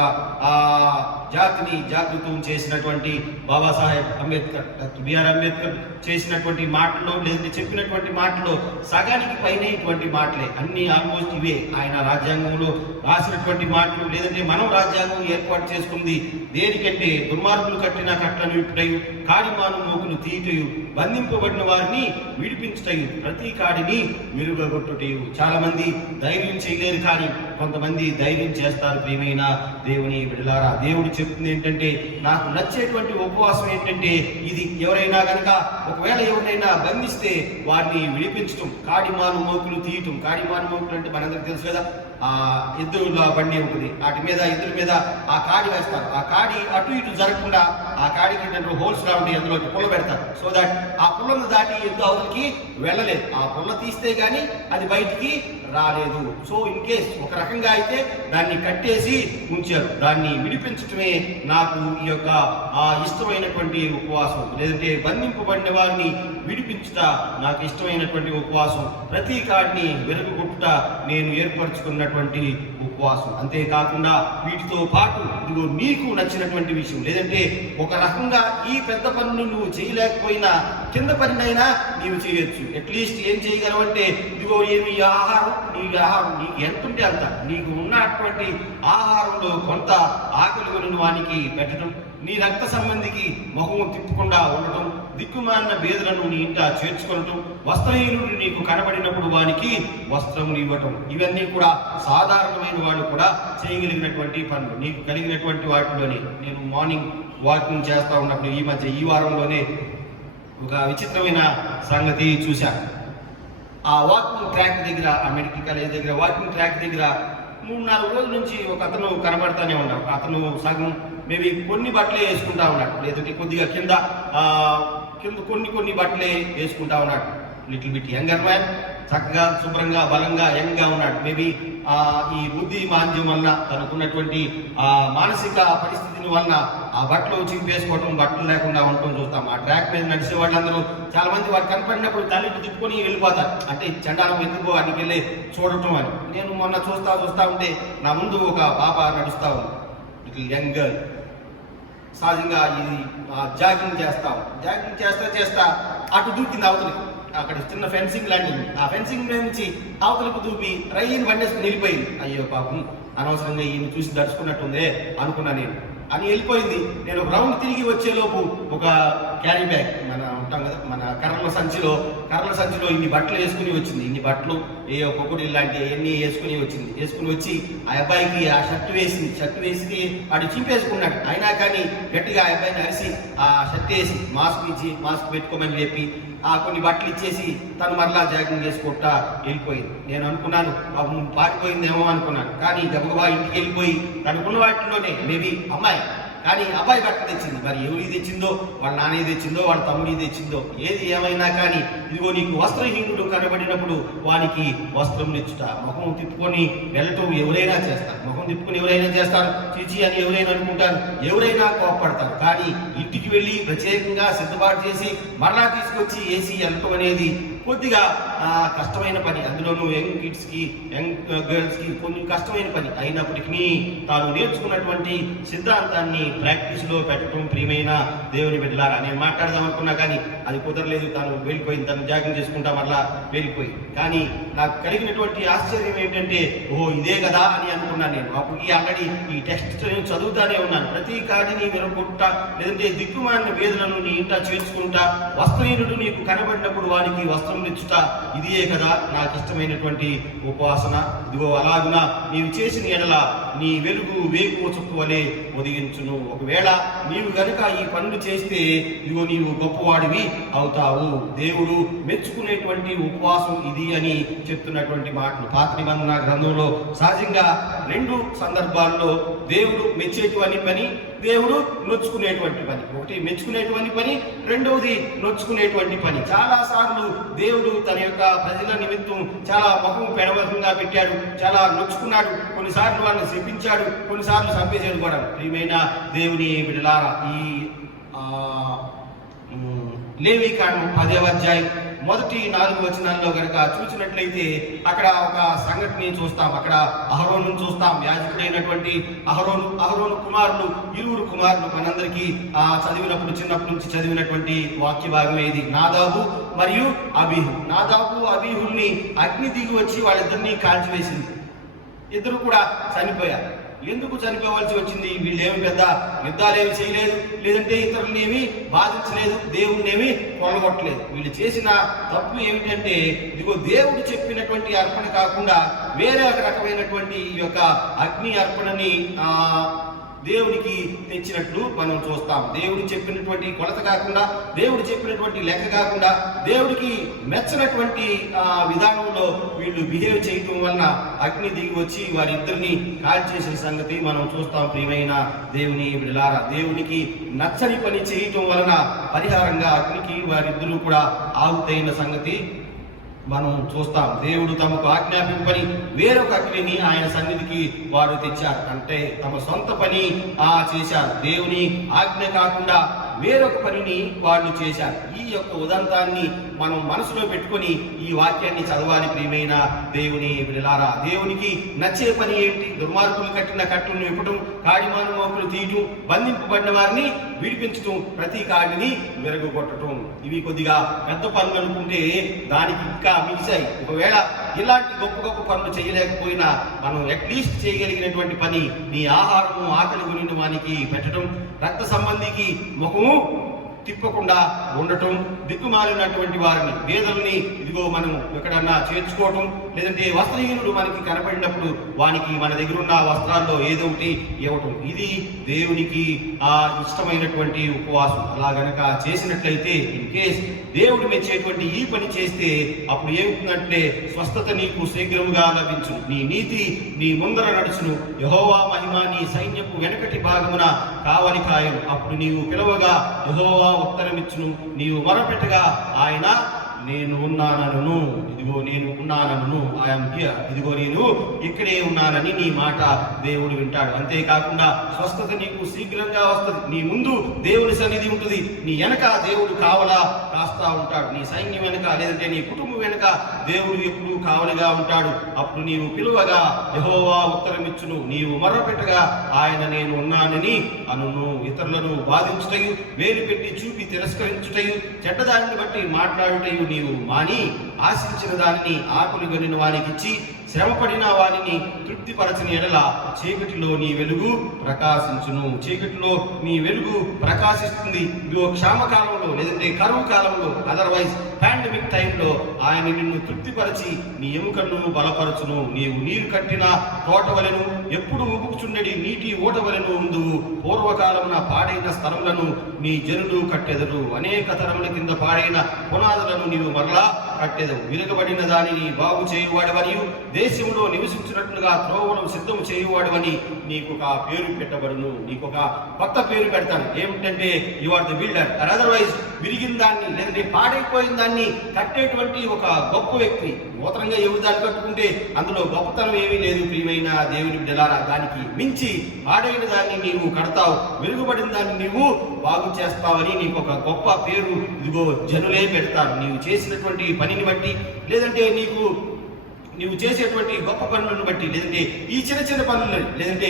జాతిని జాగృతం చేసినటువంటి బాబాసాహెబ్ అంబేద్కర్, బిఆర్ అంబేద్కర్ చేసినటువంటి మాటలు, లేదంటే చెప్పినటువంటి మాటలు సగానికి పైన ఇటువంటి మాటలే. అన్ని ఆల్మోస్ట్ ఇవే ఆయన రాజ్యాంగంలో రాసినటువంటి మాటలు. లేదంటే మనం రాజ్యాంగం ఏర్పాటు చేసుకుంది దేనికంటే దుర్మార్గులు కట్టిన కట్టను విప్పుటయు, కాడిమాను మోకులు తీయటయు, బంధింపబడిన వారిని విడిపించుటయు, ప్రతి కాడిని విరుగగొట్టుటయు. చాలా మంది ధైర్యం చేయలేరు, కానీ కొంతమంది ధైర్యం చేస్తారు. ప్రియమైన దేవుని బిడ్డలారా, దేవుడు చెప్తుంది ఏంటంటే, నాకు నచ్చేటువంటి ఉపవాసం ఏంటంటే ఇది. ఎవరైనా కనుక ఒకవేళ ఎవరైనా బంధిస్తే వారిని విడిపించటం, కాడిమాను మోకులు తీయటం. కాడిమాను మోకులు అంటే మనందరికి తెలుసు కదా, ఎద్దుల బండి ఉంటుంది, వాటి మీద ఎద్దుల మీద ఆ కాడి వేస్తారు. ఆ కాడి అటు ఇటు జరగకుండా ఆ కాడికి 2 హోల్స్ రావండి, అందులో పుల్ల పెడతారు. సో దట్ ఆ పుల్లను దాటి ఎద్దు అవతలికి వెళ్ళలేదు. ఆ పుల్ల తీస్తే గానీ అది బయటికి రాలేదు. సో ఇన్ కేస్ ఒక రకంగా అయితే దాన్ని కట్టేసి ఉంచారు. దాన్ని విడిపించటమే నాకు ఈ యొక్క ఇష్టమైనటువంటి ఉపవాసం. లేదంటే బంధింపబడిన వారిని విడిపించుట నాకు ఇష్టమైనటువంటి ఉపవాసం. ప్రతి కాడిని వెలుగుగొట్టుట నేను ఏర్పరచుకున్నటువంటి ఉపవాసం. అంతేకాకుండా వీటితో పాటు ఇదిగో నీకు నచ్చినటువంటి విషయం, లేదంటే ఒక రకంగా ఈ పెద్ద పనులు నువ్వు చేయలేకపోయినా కింద పనినైనా నీవు చేయొచ్చు. అట్లీస్ట్ ఏం చేయగలవు అంటే, ఇదిగో ఏమి ఆహారం, నీకు ఎంత ఉంటే అంత, నీకు ఉన్నటువంటి ఆహారంలో కొంత ఆకలి కొనిన వానికి పెట్టడం, నీ రక్త సంబంధికి మొహం తిప్పకుండా ఉండటం, దిక్కుమాలిన బేదలను నీ ఇంట చేర్చుకోవటం, వస్త్రహీనుడు నీకు కనబడినప్పుడు వానికి వస్త్రములు ఇవ్వటం. ఇవన్నీ కూడా సాధారణమైన వాళ్ళు కూడా చేయగలిగినటువంటి పనులు. నీకు కలిగినటువంటి వాటిలోనే నేను మార్నింగ్ వాకింగ్ చేస్తూ ఉన్నప్పుడు ఈ వారంలోనే ఒక విచిత్రమైన సంగతి చూశాను. ఆ వాకింగ్ ట్రాక్ దగ్గర, ఆ మెడికల్ కాలేజ్ దగ్గర వాకింగ్ ట్రాక్ దగ్గర 3-4 రోజుల నుంచి ఒక అతను కనబడతానే ఉన్నాడు. అతను సగం మేబీ కొన్ని బట్టలే వేసుకుంటా ఉన్నాడు, లేదంటే కొద్దిగా కింద కొన్ని బట్టలే వేసుకుంటా ఉన్నాడు. లిటిల్ బిట్ యంగర్ మ్యాన్, చక్కగా శుభ్రంగా బలంగా యంగ్గా ఉన్నాడు. మేబీ ఈ బుద్ధి మాంద్యం వలన, తనకున్నటువంటి మానసిక పరిస్థితిని వలన ఆ బట్టలు చింపేసుకోవటం, బట్టలు లేకుండా ఉండటం చూస్తాం. ఆ ట్రాక్ మీద నడిచే వాళ్ళందరూ చాలా మంది వాడు కనపడినప్పుడు తల్లికి తిప్పుకొని వెళ్ళిపోతారు. అంటే చండాలం ఎందుకో అక్కడికి వెళ్ళి చూడటం అని. నేను మొన్న చూస్తా ఉంటే నా ముందు ఒక పాప నడుస్తా ఉంది, లిటిల్ యంగ్ గర్ల్. సహజంగా ఇది జాగింగ్ చేస్తా అటు దూకింది అవతలికి. అక్కడ చిన్న ఫెన్సింగ్ లాంటిది, ఆ ఫెన్సింగ్ నుంచి అవతలకు దూపి రైలు బండేసుకుని వెళ్ళిపోయింది. అయ్యో పాపం, అనవసరంగా ఈయన చూసి దర్చుకున్నట్టుందే అనుకున్నా నేను అని వెళ్ళిపోయింది. నేను రౌండ్ తిరిగి వచ్చేలోపు ఒక క్యారీ బ్యాగ్, మన ఉంటాం కదా మన కర్రల సంచిలో ఇన్ని బట్టలు వేసుకుని వచ్చింది. ఇన్ని బట్టలు ఒక్కొక్కటి ఇలాంటి ఎన్ని వేసుకుని వచ్చి ఆ అబ్బాయికి ఆ షర్ట్ వేసి వాడు చింపేసుకున్నాడు. అయినా కానీ గట్టిగా ఆ అబ్బాయిని అరిసి ఆ షర్ట్ వేసి మాస్క్ పెట్టుకోమని చెప్పి ఆ కొన్ని బట్టలు ఇచ్చేసి తను మరలా జాగింగ్ చేసుకుంటా వెళ్ళిపోయింది. నేను అనుకున్నాను పారిపోయిందేమో అనుకున్నాను. కానీ గబగబా ఇంటికి వెళ్ళిపోయి తనకున్న వాటిలోనే మేబీ అమ్మాయి, కానీ అబ్బాయి బట్టలు తెచ్చింది. మరి ఎవరి తెచ్చిందో, వాళ్ళ నాన్న తెచ్చిందో, వాళ్ళ తమ్ముడి తెచ్చిందో, ఏది ఏమైనా కానీ ఇదిగో నీకు వస్త్రహీనుడు కనబడినప్పుడు వానికి వస్త్రం తెచ్చుట. ముఖం తిప్పుకొని వెళ్ళటం ఎవరైనా చేస్తారు. ముఖం తిప్పుకొని ఎవరైనా చేస్తారు, చిచి అని ఎవరైనా అనుకుంటారు, ఎవరైనా కోపడతారు. కానీ ఇంటికి వెళ్ళి ప్రత్యేకంగా సిద్ధపాటు చేసి మరలా తీసుకొచ్చి ఏసీ వెళ్ళటం అనేది కొద్దిగా కష్టమైన పని. అందులోనూ యంగ్ కిడ్స్కి, యంగ్ గర్ల్స్కి కొన్ని కష్టమైన పని అయినప్పటికీ తాను నేర్చుకున్నటువంటి సిద్ధాంతాన్ని ప్రాక్టీస్లో పెట్టడం ప్రియమైన దేవుని బిడ్డలారా. నేను మాట్లాడదాం అనుకున్నా కానీ అది కుదరలేదు. తాను వెళ్ళిపోయింది, తను జాగింగ్ చేసుకుంటా మరలా వెళ్ళిపోయింది. కానీ నాకు కలిగినటువంటి ఆశ్చర్యం ఏంటంటే, ఇదే కదా అని అనుకున్నాను నేను. అప్పుడు ఆల్రెడీ ఈ టెక్స్ట్ చదువుతానే ఉన్నాను. ప్రతి కాడిని విరగొట్టుట, లేదంటే దిక్కుమాలిన వేదనను నీ ఇంట చేర్చుకుంటా, వస్త్రహీనుడు నీకు కనబడినప్పుడు వానికి వస్త్రం ఇచ్చుట, ఇదే కదా నాకు ఇష్టమైనటువంటి ఉపాసన. ఇదిగో అలాగున నీవు చేసిన ఎడల నీ వెలుగు వేకువ చుక్క వలె ఉదయించును. ఒకవేళ నీవు గనుక ఈ పనులు చేస్తే ఇదిగో నీవు గొప్పవాడివి అవుతావు. దేవుడు మెచ్చుకునేటువంటి ఉపవాసం ఇది అని చెప్తున్నటువంటి మాటలు పాత నిబంధన గ్రంథంలో సహజంగా 2 సందర్భాల్లో దేవుడు మెచ్చేటువంటి పని, దేవుడు నొచ్చుకునేటువంటి పని. ఒకటి మెచ్చుకునేటువంటి పని, రెండవది నొచ్చుకునేటువంటి పని. చాలా సార్లు దేవుడు తన యొక్క ప్రజల నిమిత్తం చాలా ముఖం పెడవకంగా పెట్టాడు, చాలా నొచ్చుకున్నాడు. కొన్నిసార్లు వాళ్ళని శపించాడు, కొన్నిసార్లు చంపేసేది కూడా. ప్రియమైన దేవుని బిడ్డలారా, ఈ లేవీకాండం 10వ అధ్యాయం మొదటి 4 వచనాల్లో కనుక చూసినట్లయితే అక్కడ ఒక సంఘటన చూస్తాం. అక్కడ అహరోను చూస్తాం. యాజకుడైనటువంటి అహరోను కుమారులు, 2 కుమారులు మనందరికీ చదివినప్పుడు చిన్నప్పటి నుంచి చదివినటువంటి వాక్య భాగం ఇది. నాదాబు మరియు అబీహు. నాదాబు అబీహుల్ని అగ్ని దిగి వచ్చి వాళ్ళిద్దరినీ కాల్చివేసింది. ఇద్దరు కూడా చనిపోయారు. ఎందుకు చనిపోవలసి వచ్చింది? వీళ్ళేమి పెద్ద యుద్ధాలేమి చేయలేదు, లేదంటే ఇతరులనేమి బాధించలేదు, దేవుణ్ణేమి కొల్లగొట్టలేదు. వీళ్ళు చేసిన తప్పు ఏమిటంటే, ఇదిగో దేవుడు చెప్పినటువంటి అర్పణ కాకుండా వేరే ఒక రకమైనటువంటి ఈ యొక్క అగ్ని అర్పణని దేవునికి తెచ్చినట్లు మనం చూస్తాం. దేవుడు చెప్పినటువంటి కొలత కాకుండా, దేవుడు చెప్పినటువంటి లెక్క కాకుండా, దేవుడికి మెచ్చనటువంటి విధానంలో వీళ్ళు బిహేవ్ చేయటం వలన అగ్ని దిగి వచ్చి వారిద్దరిని కాల్చేసిన సంగతి మనం చూస్తాం. ప్రియమైన దేవుని బిడ్డలారా, దేవునికి నచ్చని పని చేయటం వలన పరిహారంగా అగ్నికి వారిద్దరూ కూడా ఆహుతైన సంగతి మనం చూస్తాం. దేవుడు తమకు ఆజ్ఞాపింపని వేరొక అగ్నిని ఆయన సన్నిధికి వారు తెచ్చారు. అంటే తమ సొంత పని చేశారు. దేవుని ఆజ్ఞ కాకుండా వేరొక పనిని వాళ్ళు చేశారు. ఈ యొక్క ఉదంతాన్ని మనం మనసులో పెట్టుకొని ఈ వాక్యాన్ని చదవాలి. ప్రియమైన దేవుని బిడ్డలారా, దేవునికి నచ్చే పని ఏంటి? దుర్మార్గులు కట్టిన కట్టును విప్పటం, కాడిమాను మోపులు తీయటం, బంధింపబడిన వారిని విడిపించటం, ప్రతి కాడిని విరగొట్టడం. ఇవి కొద్దిగా పెద్ద పనులు అనుకుంటే దానికి ఇంకా మిగిసాయి. ఒకవేళ ఇలాంటి గొప్ప గొప్ప పనులు చేయలేకపోయినా మనం అట్లీస్ట్ చేయగలిగినటువంటి పని నీ ఆహారము ఆకలి గురిన వానికి పెట్టడం, రక్త సంబంధికి ముఖము తిప్పకుండా ఉండటం, దిక్కుమాలినటువంటి వారిని పేదల్ని ఇదిగో మనం ఎక్కడన్నా చేర్చుకోవటం, లేదంటే వస్త్రహీనుడు మనకి కనపడినప్పుడు వానికి మన దగ్గర ఉన్న వస్త్రాల్లో ఏదో ఒకటి ఇవ్వటం. ఇది దేవునికి ఇష్టమైనటువంటి ఉపవాసం. అలా గనక చేసినట్లయితే ఇన్ కేస్ దేవుడు మెచ్చేటువంటి ఈ పని చేస్తే అప్పుడు ఏమవుతుందంటే స్వస్థత నీకు శీఘ్రముగా లభించును, నీ నీతి నీ ముందర నడుచును, యెహోవా మహిమ నీ సైన్యపు వెనకటి భాగమున కావలి కాయను. అప్పుడు నీవు పిలవగా యెహోవా ఉత్తరమిచ్చును, నీవు మొరపెట్టగా ఆయన నేను ఉన్నానను, ఇదిగో నేను ఉన్నానను, ఐఎమ్ హియర్, ఇదిగో నేను ఇక్కడే ఉన్నానని నీ మాట దేవుడు వింటాడు. అంతేకాకుండా స్వస్థత నీకు శీఘ్రంగా వస్తుంది. నీ ముందు దేవుని సన్నిధి ఉంటుంది, నీ వెనక దేవుడు కావలా కాస్తా ఉంటాడు. నీ సైన్యం వెనక, లేదంటే నీ కుటుంబం వెనక దేవుడు ఎప్పుడు కావలిగా ఉంటాడు. అప్పుడు నీవు పిలువగా యెహోవా ఉత్తరమిచ్చును, నీవు మొర్రపెట్టగా ఆయన నేను ఉన్నానని అనును. ఇతరులను బాధించుటయు, వేలు పెట్టి చూపి తిరస్కరించుటయు, చెడ్డదారిని బట్టి మాట్లాడుటయు నీవు మాని, ఆశించిన దానిని ఆకులు గనిన వానికి ఇచ్చి, శ్రమపడిన వారిని తృప్తిపరచని ఎడల చీకటిలో నీ వెలుగు ప్రకాశించును. చీకటిలో నీ వెలుగు ప్రకాశిస్తుంది. ఇదిగో క్షామకాలంలో, లేదంటే కరువు కాలంలో, అదర్వైజ్ పాండమిక్ టైంలో ఆయన నిన్ను తృప్తిపరచి నీ ఎముకలను బలపరచును. నీవు నీరు కట్టిన తోట వలెను, ఎప్పుడు ఉబుకుచుండెడి నీటి ఓట వలెను ఉండు. పూర్వకాలమున పాడైన స్థలములను నీ జనులు కట్టెదరు, అనేక తరముల కింద పాడైన పునాదులను నీవు మరలా కట్టెదవు. విరగబడిన దానిని బాగు చేయువాడవని, దేశంలో నివసించినట్లుగా త్రోవను సిద్ధం చేయువాడవని నీకు ఒక పేరు పెట్టబడును. నీకు ఒక కొత్త పేరు పెడతాను. ఏమిటంటే you are the builder. Otherwise విరిగిన దాన్ని, లేదంటే పాడైపోయిన దాన్ని కట్టేటువంటి ఒక గొప్ప వ్యక్తి. నూతనంగా ఎవరు దాన్ని కట్టుకుంటే అందులో గొప్పతనం ఏమీ లేదు. ప్రియమైన దేవుని బిడ్డలారా, దానికి మించి పాడైన దాన్ని నీవు కడతావు, వెలుగుబడిన దాన్ని నీవు బాగు చేస్తావని నీకు ఒక గొప్ప పేరు ఇదిగో జనులే పెడతారు. నీవు చేసినటువంటి పనిని బట్టి, లేదంటే నీవు చేసేటువంటి గొప్ప పనులను బట్టి, లేదంటే ఈ చిన్న చిన్న పనులను, లేదంటే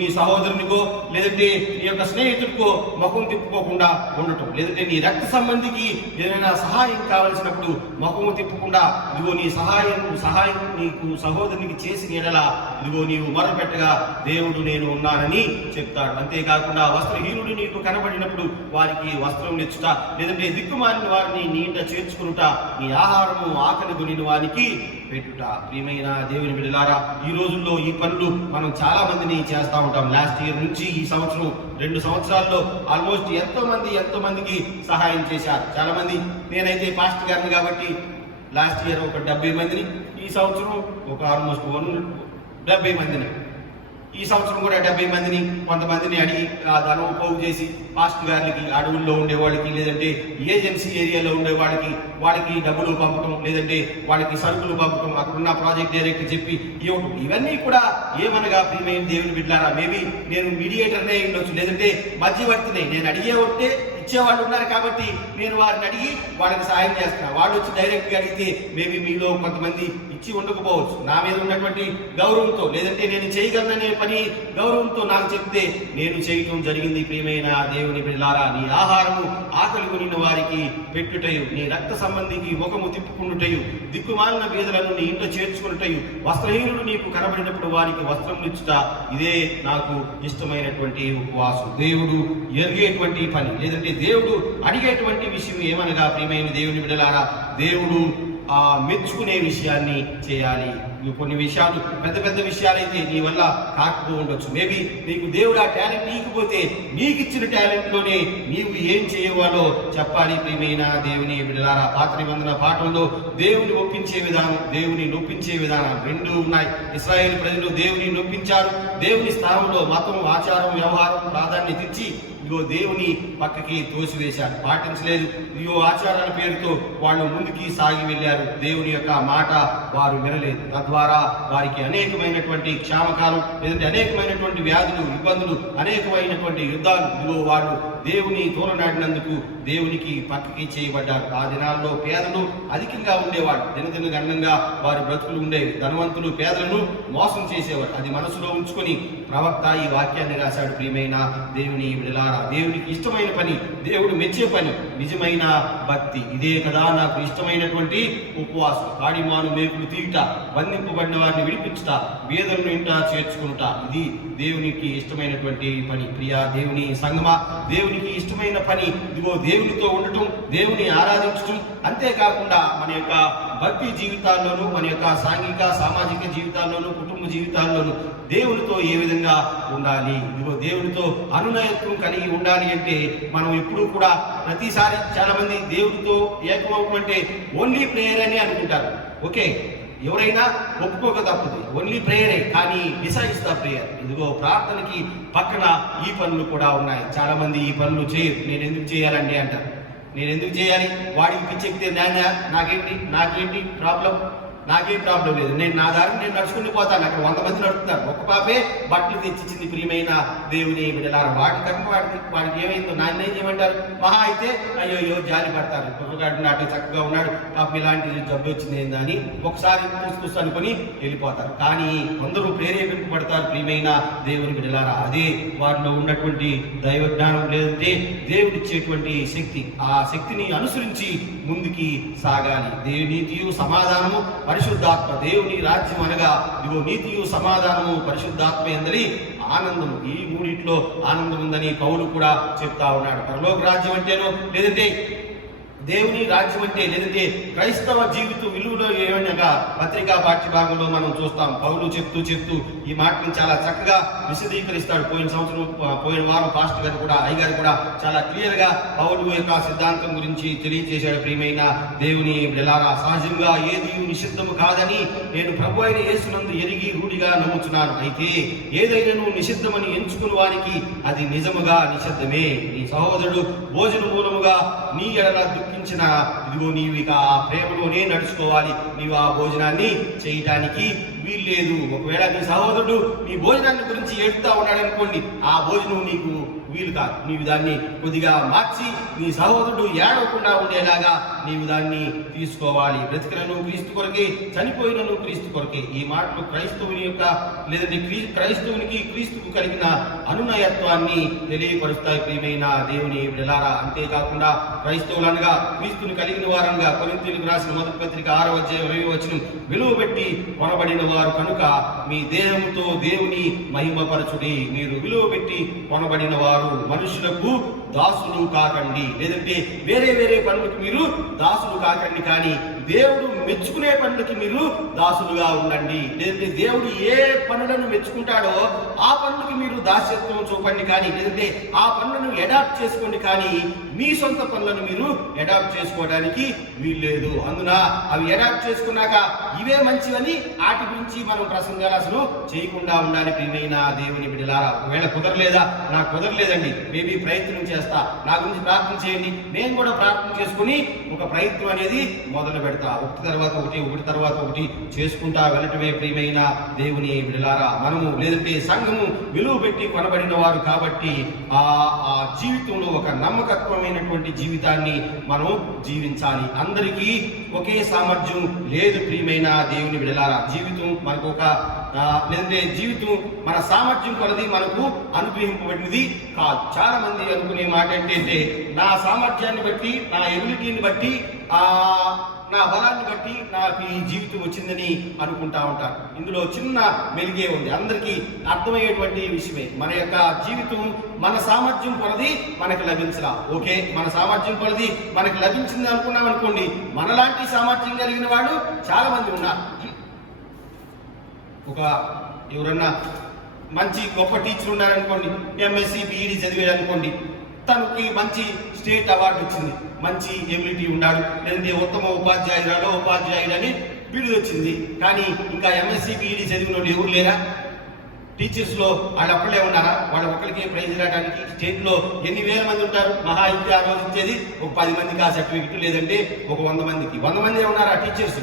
నీ సహోదరునికో, లేదంటే నీ యొక్క స్నేహితుడికో ముఖం తిప్పుకోకుండా ఉండటం, లేదంటే నీ రక్త సంబంధికి ఏదైనా సహాయం కావలసినప్పుడు ముఖము తిప్పకుండా ఇదిగో నీ సహాయం నీకు సహోదరునికి చేసిన ఎడల ఇదిగో నీవు మొరపెట్టగా దేవుడు నేను ఉన్నానని చెప్తాడు. అంతేకాకుండా వస్త్రహీనుడు నీకు కనబడినప్పుడు వారికి వస్త్రం నెచ్చుట, లేదంటే దిక్కుమాలిన వారిని నీ ఇంట చేర్చుకునుట, నీ ఆహారము ఆకలి కొనిన వారికి పెట్టుట. ప్రియమైన దేవుని బిడ్డలారా, ఈ రోజుల్లో ఈ పనులు మనం చాలా మందిని చేస్తూ ఉంటాం. లాస్ట్ ఇయర్ నుంచి ఈ సంవత్సరం 2 సంవత్సరాల్లో ఆల్మోస్ట్ ఎంతో మందికి సహాయం చేశారు. చాలా మంది, నేనైతే పాస్టర్ గారిని కాబట్టి లాస్ట్ ఇయర్ ఒక 70 మందిని, ఈ సంవత్సరం ఒక ఆల్మోస్ట్ 70 మందిని, ఈ సంవత్సరం కూడా 70 మందిని, కొంతమందిని అడిగి ఆ ధనం పోగు చేసి పాస్టర్ గారికి, అడవుల్లో ఉండే వాళ్ళకి, లేదంటే ఏజెన్సీ ఏరియాలో ఉండే వాళ్ళకి డబ్బులు పంపటం, లేదంటే వాళ్ళకి సరుకులు పంపటం, అక్కడున్న ప్రాజెక్ట్ డైరెక్టర్ చెప్పి ఇవ్వటం. ఇవన్నీ కూడా ఏమనగా ప్రియమైన దేవుని బిడ్డలారా, మేబీ నేను మీడియేటర్నే ఉండొచ్చు, లేదంటే మధ్యవర్తినే. నేను అడిగే ఉంటే ఇచ్చేవాళ్ళు ఉన్నారు కాబట్టి నేను వారిని అడిగి వాళ్ళకి సాయం చేస్తున్నాను. వాళ్ళు వచ్చి డైరెక్ట్గా అడిగితే మేబీ మీలో కొంతమంది ఇచ్చి ఉండకపోవచ్చు. నా మీద ఉన్నటువంటి గౌరవంతో, లేదంటే నేను చేయగలననే పని గౌరవంతో నాకు చెప్తే నేను చేయటం జరిగింది. ప్రియమైన దేవుని బిడ్డలారా, నీ ఆహారము ఆకలి కొనిన వారికి పెట్టుటయు, నీ రక్త సంబంధికి ముఖము తిప్పుకుంటుటయు, దిక్కుమాలిన బీదలను నీ ఇంట చేర్చుకున్నటయు, వస్త్రహీనుడు నీకు కనబడినప్పుడు వారికి వస్త్రం ఇచ్చుట, ఇదే నాకు ఇష్టమైనటువంటి ఉపవాసం. దేవుడు ఎరిగేటువంటి పని, లేదంటే దేవుడు అడిగేటువంటి విషయం ఏమనగా ప్రియమైన దేవుని బిడ్డలారా, దేవుడు మెచ్చుకునే విషయాన్ని చేయాలి. కొన్ని విషయాలు పెద్ద పెద్ద విషయాలైతే నీ వల్ల కాకపో ఉండొచ్చు. మేబీ నీకు దేవుడు ఆ టాలెంట్ నీకపోతే నీకు ఇచ్చిన టాలెంట్లోనే నీవు ఏం చేయవాలో చెప్పాలి. ప్రియమైన దేవుని బిడ్డలారా, పాత నిబంధన పాఠంలో దేవుని ఒప్పించే విధానం, దేవుని నొప్పించే విధానం రెండు ఉన్నాయి. ఇశ్రాయేలు ప్రజలు దేవుని నొప్పించారు. దేవుని స్థానంలో మతం, ఆచారం, వ్యవహారం ప్రాధాన్యత ఇచ్చి ఇదిగో దేవుని పక్కకి తోసివేశారు, పాటించలేదు. ఇదిగో ఆచారాల పేరుతో వాళ్ళు ముందుకి సాగి వెళ్ళారు. దేవుని యొక్క మాట వారు వినలేదు. తద్వారా వారికి అనేకమైనటువంటి క్షామకాలం, లేదంటే అనేకమైనటువంటి వ్యాధులు, ఇబ్బందులు, అనేకమైనటువంటి యుద్ధాలు. ఇదిగో వాళ్ళు దేవుని తోలనాడినందుకు దేవునికి పక్కకి చేయబడ్డారు. ఆ దినాల్లో పేదలు అధికంగా ఉండేవాడు. దినదిన గండంగా వారి బ్రతుకులు ఉండేవి. ధనవంతులు పేదలను మోసం చేసేవారు. అది మనసులో ఉంచుకొని ప్రవక్త ఈ వాక్యాన్ని రాశాడు. ప్రియమైన దేవుని బిడ్డలారా, దేవునికి ఇష్టమైన పని, దేవుడు మెచ్చే పని నిజమైన భక్తి. ఇదే కదా నాకు ఇష్టమైనటువంటి ఉపవాసం. కాడిమాను మేకులు తీయుట, బంధింపబడిన వారిని విడిపించుట, వేదనను ఇంట చేర్చుకుంట. ఇది దేవునికి ఇష్టమైనటువంటి పని. ప్రియా దేవుని సంగమా, దేవునికి ఇష్టమైన పని ఇదిగో దేవునితో ఉండటం, దేవుని ఆరాధించటం. అంతేకాకుండా మన యొక్క భక్తి జీవితాల్లోనూ, మన యొక్క సాంఘిక సామాజిక జీవితాల్లోనూ, కుటుంబ జీవితాల్లోనూ దేవునితో ఏ విధంగా ఉండాలి, ఇదిగో దేవునితో అనునయత్వం కలిగి ఉండాలి అంటే మనం ఎప్పుడూ కూడా ప్రతిసారి చాలా మంది దేవుడితో ఏకమవుతుంటే ఓన్లీ ప్రేయర్ అని అనుకుంటారు. ఓకే, ఎవరైనా ఒప్పుకోక తప్పదు, ఓన్లీ ప్రేయరే. కానీ డిసైడ్స్ ద ప్రేయర్. ఇదిగో ప్రార్థనకి పక్కన ఈ పనులు కూడా ఉన్నాయి. చాలా మంది ఈ పనులు చేయరు. నేను ఎందుకు చేయాలండి అంటారు. నేను ఎందుకు చేయాలి, వాడికి పిచ్చెక్కితే నాకేంటి ప్రాబ్లం, నాకేం ప్రాబ్లం లేదు, నేను నా దారిని నేను నడుచుకుని పోతాను. అక్కడ 100 మంది నడుపుతారు, ఒక్క పాపే బట్టలు తెచ్చిచ్చింది. ప్రియమైన దేవుని బిడ్డలారా, వాడికి ఏమైందో నాన్న ఏం చేయమంటారు? మహా అయితే అయ్యో జాలి పడతారు. కుర్రగాడు నాటి చక్కగా ఉన్నాడు, పాప ఇలాంటి జబ్బు వచ్చింది ఏందని ఒకసారి చూసుకొస్తూ అనుకుని వెళ్ళిపోతారు. కానీ కొందరు ప్రేరేపింపబడతారు. ప్రియమైన దేవుని బిడ్డలారా, అదే వారిలో ఉన్నటువంటి దైవ జ్ఞానం, లేదంటే దేవుడిచ్చేటువంటి శక్తి. ఆ శక్తిని అనుసరించి ముందుకి సాగాలి. నీతియు సమాధానము పరిశుద్ధాత్మ. దేవుని రాజ్యం అనగా ఇదిగో నీతియు సమాధానము పరిశుద్ధాత్మ ఎందరి ఆనందము. ఈ మూడిట్లో ఆనందం ఉందని పౌలు కూడా చెప్తా ఉన్నాడు. పరలోక రాజ్యం అంటేనో, లేదంటే దేవుని రాజ్యం అంటే, లేదంటే క్రైస్తవ జీవిత విలువలో ఏమనగా పత్రికా పాఠ్యభాగంలో మనం చూస్తాం. పౌలు చెప్తూ ఈ మాటని చాలా చక్కగా విశదీకరిస్తాడు. పోయిన వారం పాస్టర్ గారు కూడా, అయ్యగారు కూడా చాలా క్లియర్ గా పౌలు యొక్క సిద్ధాంతం గురించి తెలియజేశాడు. ప్రియమైన దేవుని బిడ్డలారా, సహజంగా ఏది నిషిద్ధము కాదని నేను ప్రభు అయిన యేసునందు ఎరిగి రూఢిగా నమ్ముచున్నాను. అయితే ఏదైనా నిషిద్ధమని ఎంచుకుని వారికి అది నిజముగా నిషిద్ధమే. నీ సహోదరుడు భోజన మూలముగా నీ ఎడల ఇదిగో నీవు ఇక ఆ ప్రేమలోనే నడుచుకోవాలి. నీవు ఆ భోజనాన్ని చేయటానికి వీల్లేదు. ఒకవేళ నీ సహోదరుడు నీ భోజనాన్ని గురించి ఏడుతా ఉన్నాడనుకోండి, ఆ భోజనం నీకు వీలు కాదు. నీవు దాన్ని కొద్దిగా మార్చి నీ సహోదరుడు ఏడవకుండా ఉండేలాగా నీవు దాన్ని తీసుకోవాలి. బ్రతికినను క్రీస్తు కొరకే, చనిపోయినను క్రీస్తు కొరకే. ఈ మాటలు క్రైస్తవుని యొక్క, లేదంటే క్రైస్తవునికి క్రీస్తుకు కలిగిన అనునయత్వాన్ని తెలియపరుస్తాయి. ప్రియమైన దేవుని బిడ్డలారా, అంతేకాకుండా క్రైస్తవులు అనగా క్రీస్తుని కలిగిన వారంగా కొరింథీయులకు రాసిన మొదటి పత్రిక 6వ అధ్యాయం 20వ వచనం, విలువ పెట్టి కొనబడిన వారు కనుక మీ దేహముతో దేవుని మహిమపరచుడి. మీరు విలువ పెట్టి కొనబడిన వారు మనుషులకు దాసులు కాకండి. లేదంటే వేరే పనులకు మీరు దాసులు కాకండి, కానీ దేవుడు మెచ్చుకునే పనులకి మీరు దాసులుగా ఉండండి. లేదంటే దేవుడు ఏ పనులను మెచ్చుకుంటాడో ఆ పనులకి మీరు దాస్యత్వం చూపండి, కానీ లేదంటే ఆ పనులను అడాప్ట్ చేసుకోండి. కానీ మీ సొంత పనులను మీరు అడాప్ట్ చేసుకోవడానికి వీల్లేదు. అందున అవి అడాప్ట్ చేసుకున్నాక ఇవే మంచివని వాటి గురించి మనం ప్రసంగాలు అసలు చేయకుండా ఉండాలి. ప్రియమైన దేవుని బిడ్డలారా, ఒకవేళ కుదరలేదా, నాకు కుదరలేదండి, మేబీ ప్రయత్నం చేస్తా, నా గురించి ప్రార్థన చేయండి, నేను కూడా ప్రార్థన చేసుకుని ఒక ప్రయత్నం అనేది మొదలు పెడతా. ఒకటి తర్వాత ఒకటి చేసుకుంటా వెళ్ళటమే ప్రియమైన దేవుని బిడ్డలారా. మనము, లేదంటే సంఘము విలువ పెట్టి కొనబడిన వారు కాబట్టి ఆ జీవితంలో ఒక నమ్మకత్వమైనటువంటి జీవితాన్ని మనం జీవించాలి. అందరికీ ఒకే సామర్థ్యం లేదు ప్రియమైన దేవుని బిడ్డలారా. జీవితం మనకు లేదంటే జీవితం మన సామర్థ్యం కొలది మనకు అనుగ్రహింపబడినది కాదు. చాలా మంది అనుకునే మాట ఏంటంటే, నా సామర్థ్యాన్ని బట్టి, నా ఎబిలిటీని బట్టి నా బలాన్ని బట్టి నాకు ఈ జీవితం వచ్చిందని అనుకుంటా ఉంటారు. ఇందులో చిన్న మెలిగే ఉంది, అందరికీ అర్థమయ్యేటువంటి విషయమే. మన యొక్క జీవితం మన సామర్థ్యం కొలది మనకు లభించలా. ఓకే, మన సామర్థ్యం కొలది మనకు లభించింది అనుకున్నాం అనుకోండి, మనలాంటి సామర్థ్యం కలిగిన వాళ్ళు చాలా మంది ఉన్నారు. ఎవరన్నా మంచి గొప్ప టీచర్ ఉన్నారనుకోండి, ఎంఎస్సి బిఈడి చదివాడు అనుకోండి, తనకి మంచి స్టేట్ అవార్డు వచ్చింది, మంచి ఎబిలిటీ ఉన్నాడు, లేదంటే ఉత్తమ ఉపాధ్యాయుడని బిరుదు వచ్చింది. కానీ ఇంకా ఎంఎస్సి బిఈడి చదివిన వాళ్ళు ఎవరు లేరా? టీచర్స్లో వాళ్ళు ఒక్కళ్ళే ఉన్నారా? వాళ్ళ ఒక్కరికే ప్రైజ్ రావడానికి స్టేట్లో ఎన్ని వేల మంది ఉంటారు? మహా అయితే ఆ రోజు ఇచ్చేది ఒక 10 మందికి ఆ సర్టిఫికెట్, లేదంటే ఒక 100 మందికి. 100 మంది ఉన్నారా టీచర్స్?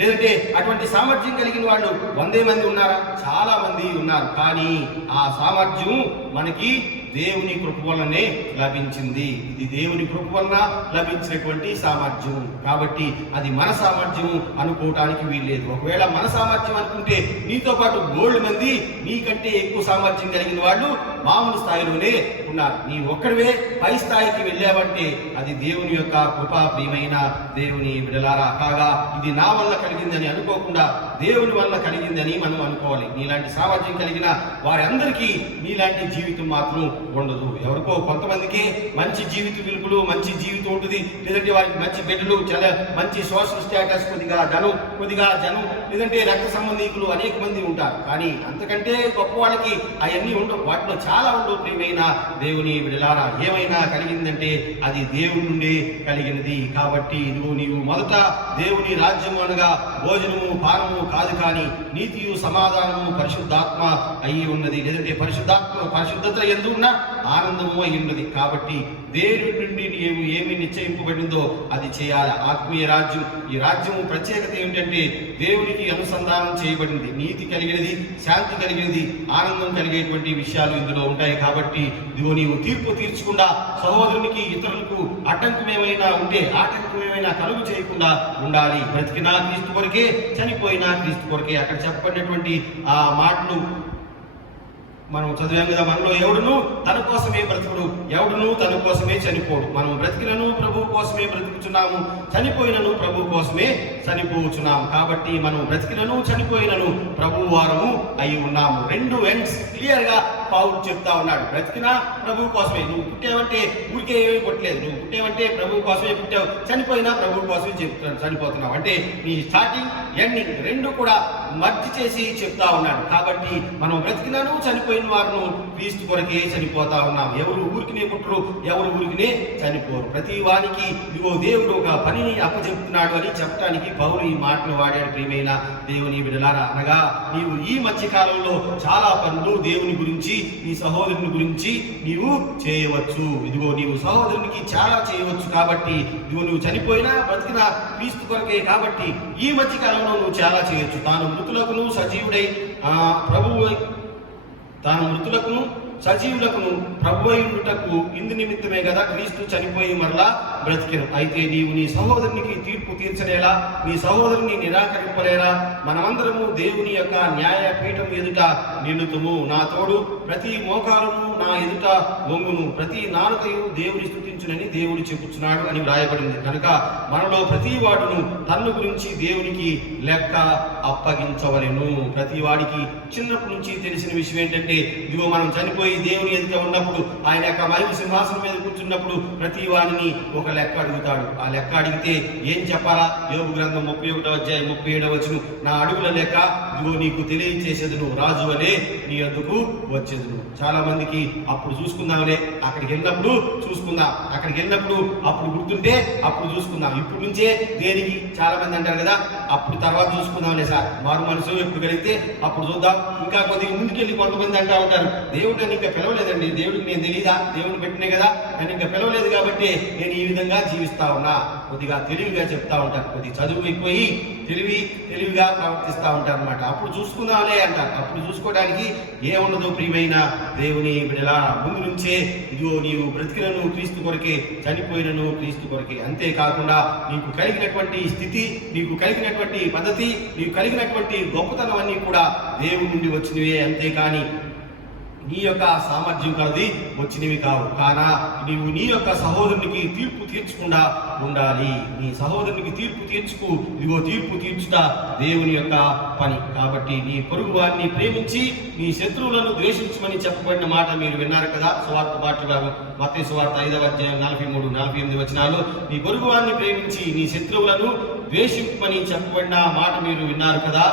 లేదంటే అటువంటి సామర్థ్యం కలిగిన వాళ్ళు 100 మంది ఉన్నారా? చాలా మంది ఉన్నారు. కానీ ఆ సామర్థ్యం మనకి దేవుని కృప వలనే లభించింది. ఇది దేవుని కృప వలన లభించినటువంటి సామర్థ్యం. కాబట్టి అది మన సామర్థ్యం అనుకోవటానికి వీల్లేదు. ఒకవేళ మన సామర్థ్యం అనుకుంటే నీతో పాటు 100 మంది నీకంటే ఎక్కువ సామర్థ్యం కలిగిన వాళ్ళు మామూలు స్థాయిలోనే ఉన్నారు. నీ ఒక్కడివే పై స్థాయికి వెళ్ళావంటే అది దేవుని యొక్క కృపా ప్రియమైన దేవుని బిడ్డలారా. కాగా ఇది నా వల్ల కలిగిందని అనుకోకుండా దేవుని వల్ల కలిగిందని మనం అనుకోవాలి. నీలాంటి సామర్థ్యం కలిగిన వారందరికీ నీలాంటి జీవితం మాత్రం ఉండదు. ఎవరికో కొంతమందికి మంచి జీవిత విలువలు, మంచి జీవితం ఉంటుంది, లేదంటే వారికి మంచి బిడ్డలు, చాలా మంచి సోషల్ స్టేటస్, కొద్దిగా జనం, లేదంటే రక్త సంబంధికులు అనేక మంది ఉంటారు. కానీ అంతకంటే గొప్ప వాళ్ళకి అవన్నీ ఉండవు. వాటిలో చాలా ఉండవు. ప్రియమైన దేవుని బిడ్డలారా, ఏమైనా కలిగిందంటే అది దేవుని నుండి కలిగినది. కాబట్టి ఇదిగో నీవు మొదట దేవుని రాజ్యము అనగా భోజనము పానము కాదు, కానీ నీతియు సమాధానము పరిశుద్ధాత్మ అయి ఉన్నది, లేదంటే పరిశుద్ధత యందు ఉన్న ఆనందము అయి ఉన్నది. కాబట్టి దేవుడి నుండి నీవు ఏమి నిశ్చయింపబడిందో అది చేయాలి. ఆత్మీయ రాజ్యం, ఈ రాజ్యము ప్రత్యేకత ఏమిటంటే దేవునికి అనుసంధానం చేయబడింది, నీతి కలిగినది, శాంతి కలిగినది, ఆనందం కలిగేటువంటి విషయాలు ఇందులో ఉంటాయి. కాబట్టి ఇదిగో నీవు తీర్పు తీర్చకుండా సహోదరునికి ఇతరులకు ఆటంకం ఏమైనా కలుగు చేయకుండా ఉండాలి. బ్రతికినా క్రీస్తు కొరకే, చనిపోయినా క్రీస్తు కొరకే. అక్కడ చెప్పబడినటువంటి ఆ మాటలు మనం చదివాం కదా, మనలో ఎవడును తన కోసమే బ్రతుకుడు, ఎవడును తన కోసమే చనిపోడు. మనం బ్రతికినను ప్రభు కోసమే బ్రతుకుచున్నాము, చనిపోయినను ప్రభు కోసమే చనిపోవచ్చున్నాము. కాబట్టి మనం బ్రతికినను చనిపోయినను ప్రభు వారము అయి ఉన్నాము. 2 ఎండ్స్ క్లియర్ గా పౌలు చెప్తా ఉన్నాడు. బ్రతికినా ప్రభు కోసమే. నువ్వు పుట్టావంటే ఊరికే ఏమీ పుట్టలేదు, నువ్వు పుట్టావంటే ప్రభు కోసమే పుట్టావు, చనిపోయినా ప్రభు కోసమే చనిపోతున్నావు. అంటే నీ స్టార్టింగ్ ఎండింగ్ 2 కూడా మర్చి చేసి చెప్తా ఉన్నాడు. కాబట్టి మనం బ్రతికినాను చనిపోయిన వారును క్రీస్తు కొరకే చనిపోతా ఉన్నాం. ఎవరు ఊరికినే పుట్టరు, ఎవరు ఊరికినే చనిపోరు. ప్రతి వానికి ఇదిగో దేవుడు ఒక పనిని అప్పచెప్తున్నాడు అని చెప్పడానికి పౌలు ఈ మాటలు వాడాడు. ప్రియమైన దేవుని బిడ్డలారా, అనగా నీవు ఈ మధ్య కాలంలో చాలా పనులు దేవుని గురించి, నీ సహోదరుని గురించి నీవు చేయవచ్చు. ఇదిగో నీవు సహోదరునికి చాలా చేయవచ్చు. కాబట్టి ఇదిగో నువ్వు చనిపోయినా బ్రతికినా క్రీస్తు కొరకే. కాబట్టి ఈ మధ్య కాలంలో నువ్వు చాలా చేయొచ్చు. తాను మృతులకును సజీవులకును ప్రభువైయుటకు ఇందు నిమిత్తమే కదా క్రీస్తు చనిపోయి మరలా బ్రతికెను. అయితే నీవు నీ సహోదరునికి తీర్పు తీర్చలేలా, నీ సహోదరుని నిరాకరింపలేలా? మనమందరము దేవుని యొక్క న్యాయపీఠం ఎదుట నిలుతుము. నా తోడు ప్రతి మోకాలును నా ఎదుట వంగును, ప్రతి నాలుకయు దేవుని స్తుతించునని దేవుడు చెప్పుచున్నాడు అని వ్రాయబడింది. కనుక మనలో ప్రతి వాడును తన్ను గురించి దేవునికి లెక్క అప్పగించవలెను. ప్రతి వాడికి చిన్నప్పటి నుంచి తెలిసిన విషయం ఏంటంటే, ఇదిగో మనం చనిపోయి దేవుని ఎదుట ఉన్నప్పుడు, ఆయన యొక్క మహిమ సింహాసనం మీద కూర్చున్నప్పుడు ప్రతి వాడిని ఒక లెక్క అడుగుతాడు. ఆ లెక్క అడిగితే ఏం చెప్పాలా? యోబు గ్రంథం 31వ అధ్యాయం 37వ వచనం, నా అడుగుల లెక్క ఇదిగో నీకు తెలియచేసేదును, రాజు వలె నీ వద్దకు వచ్చేదును. చాలా మందికి అప్పుడు చూసుకుందాంలే, అక్కడికి వెళ్ళినప్పుడు చూసుకుందాం, అక్కడికి వెళ్ళినప్పుడు అప్పుడు గుర్తుంటే అప్పుడు చూసుకుందాం, ఇప్పుడు నుంచే దేనికి? చాలా మంది అంటారు కదా, అప్పుడు తర్వాత చూసుకుందాంలే సార్, మారు మనసు ఎప్పుడు కలిగితే అప్పుడు చూద్దాం. ఇంకా కొద్దిగా ముందుకెళ్ళి కొంతమంది అంటూ ఉంటారు, దేవుడు నన్ను ఇంకా పిలవలేదండి, దేవుడికి నేను తెలీదా, దేవుడిని పెట్టినే కదా, నన్ను ఇంకా పిలవలేదు కాబట్టి నేను ఈ విధంగా జీవిస్తా ఉన్నా. కొద్దిగా తెలివిగా చెప్తా ఉంటారు, కొద్దిగా చదువు ఎక్కువయి తెలివిగా ప్రవర్తిస్తూ ఉంటారు అనమాట. అప్పుడు చూసుకుందాంలే అంటారు. అప్పుడు చూసుకోవడానికి ఏముండదు. ప్రియమైన దేవుని బిడ్డలా, ముందు నుంచే ఇదిగో నీవు బ్రతికినను క్రీస్తు కొరకే, చనిపోయినను క్రీస్తు కొరకే. అంతేకాకుండా నీకు కలిగినటువంటి స్థితి, నీకు కలిగినటువంటి పద్ధతి, నీకు కలిగినటువంటి గొప్పతనం అన్నీ కూడా దేవుడి నుండి వచ్చినవే. అంతేకాని నీ యొక్క సామర్థ్యం కలది వచ్చినవి కావు. కానా నీవు నీ యొక్క సహోదరునికి తీర్పు తీర్చకుండా ఉండాలి. నీ సహోదరునికి తీర్పు తీర్చుకు, ఇదిగో తీర్పు తీర్చుట దేవుని యొక్క పని. కాబట్టి నీ పొరుగు వారిని ప్రేమించి నీ శత్రువులను ద్వేషించమని చెప్పబడిన మాట మీరు విన్నారు కదా. సువార్త పాఠ్యభాగం మత్తయి సువార్త 5వ అధ్యాయం 43-48 వచనాలు. నీ పొరుగు వారిని ప్రేమించి నీ శత్రువులను ద్వేషించమని చెప్పబడిన మాట మీరు విన్నారు కదా.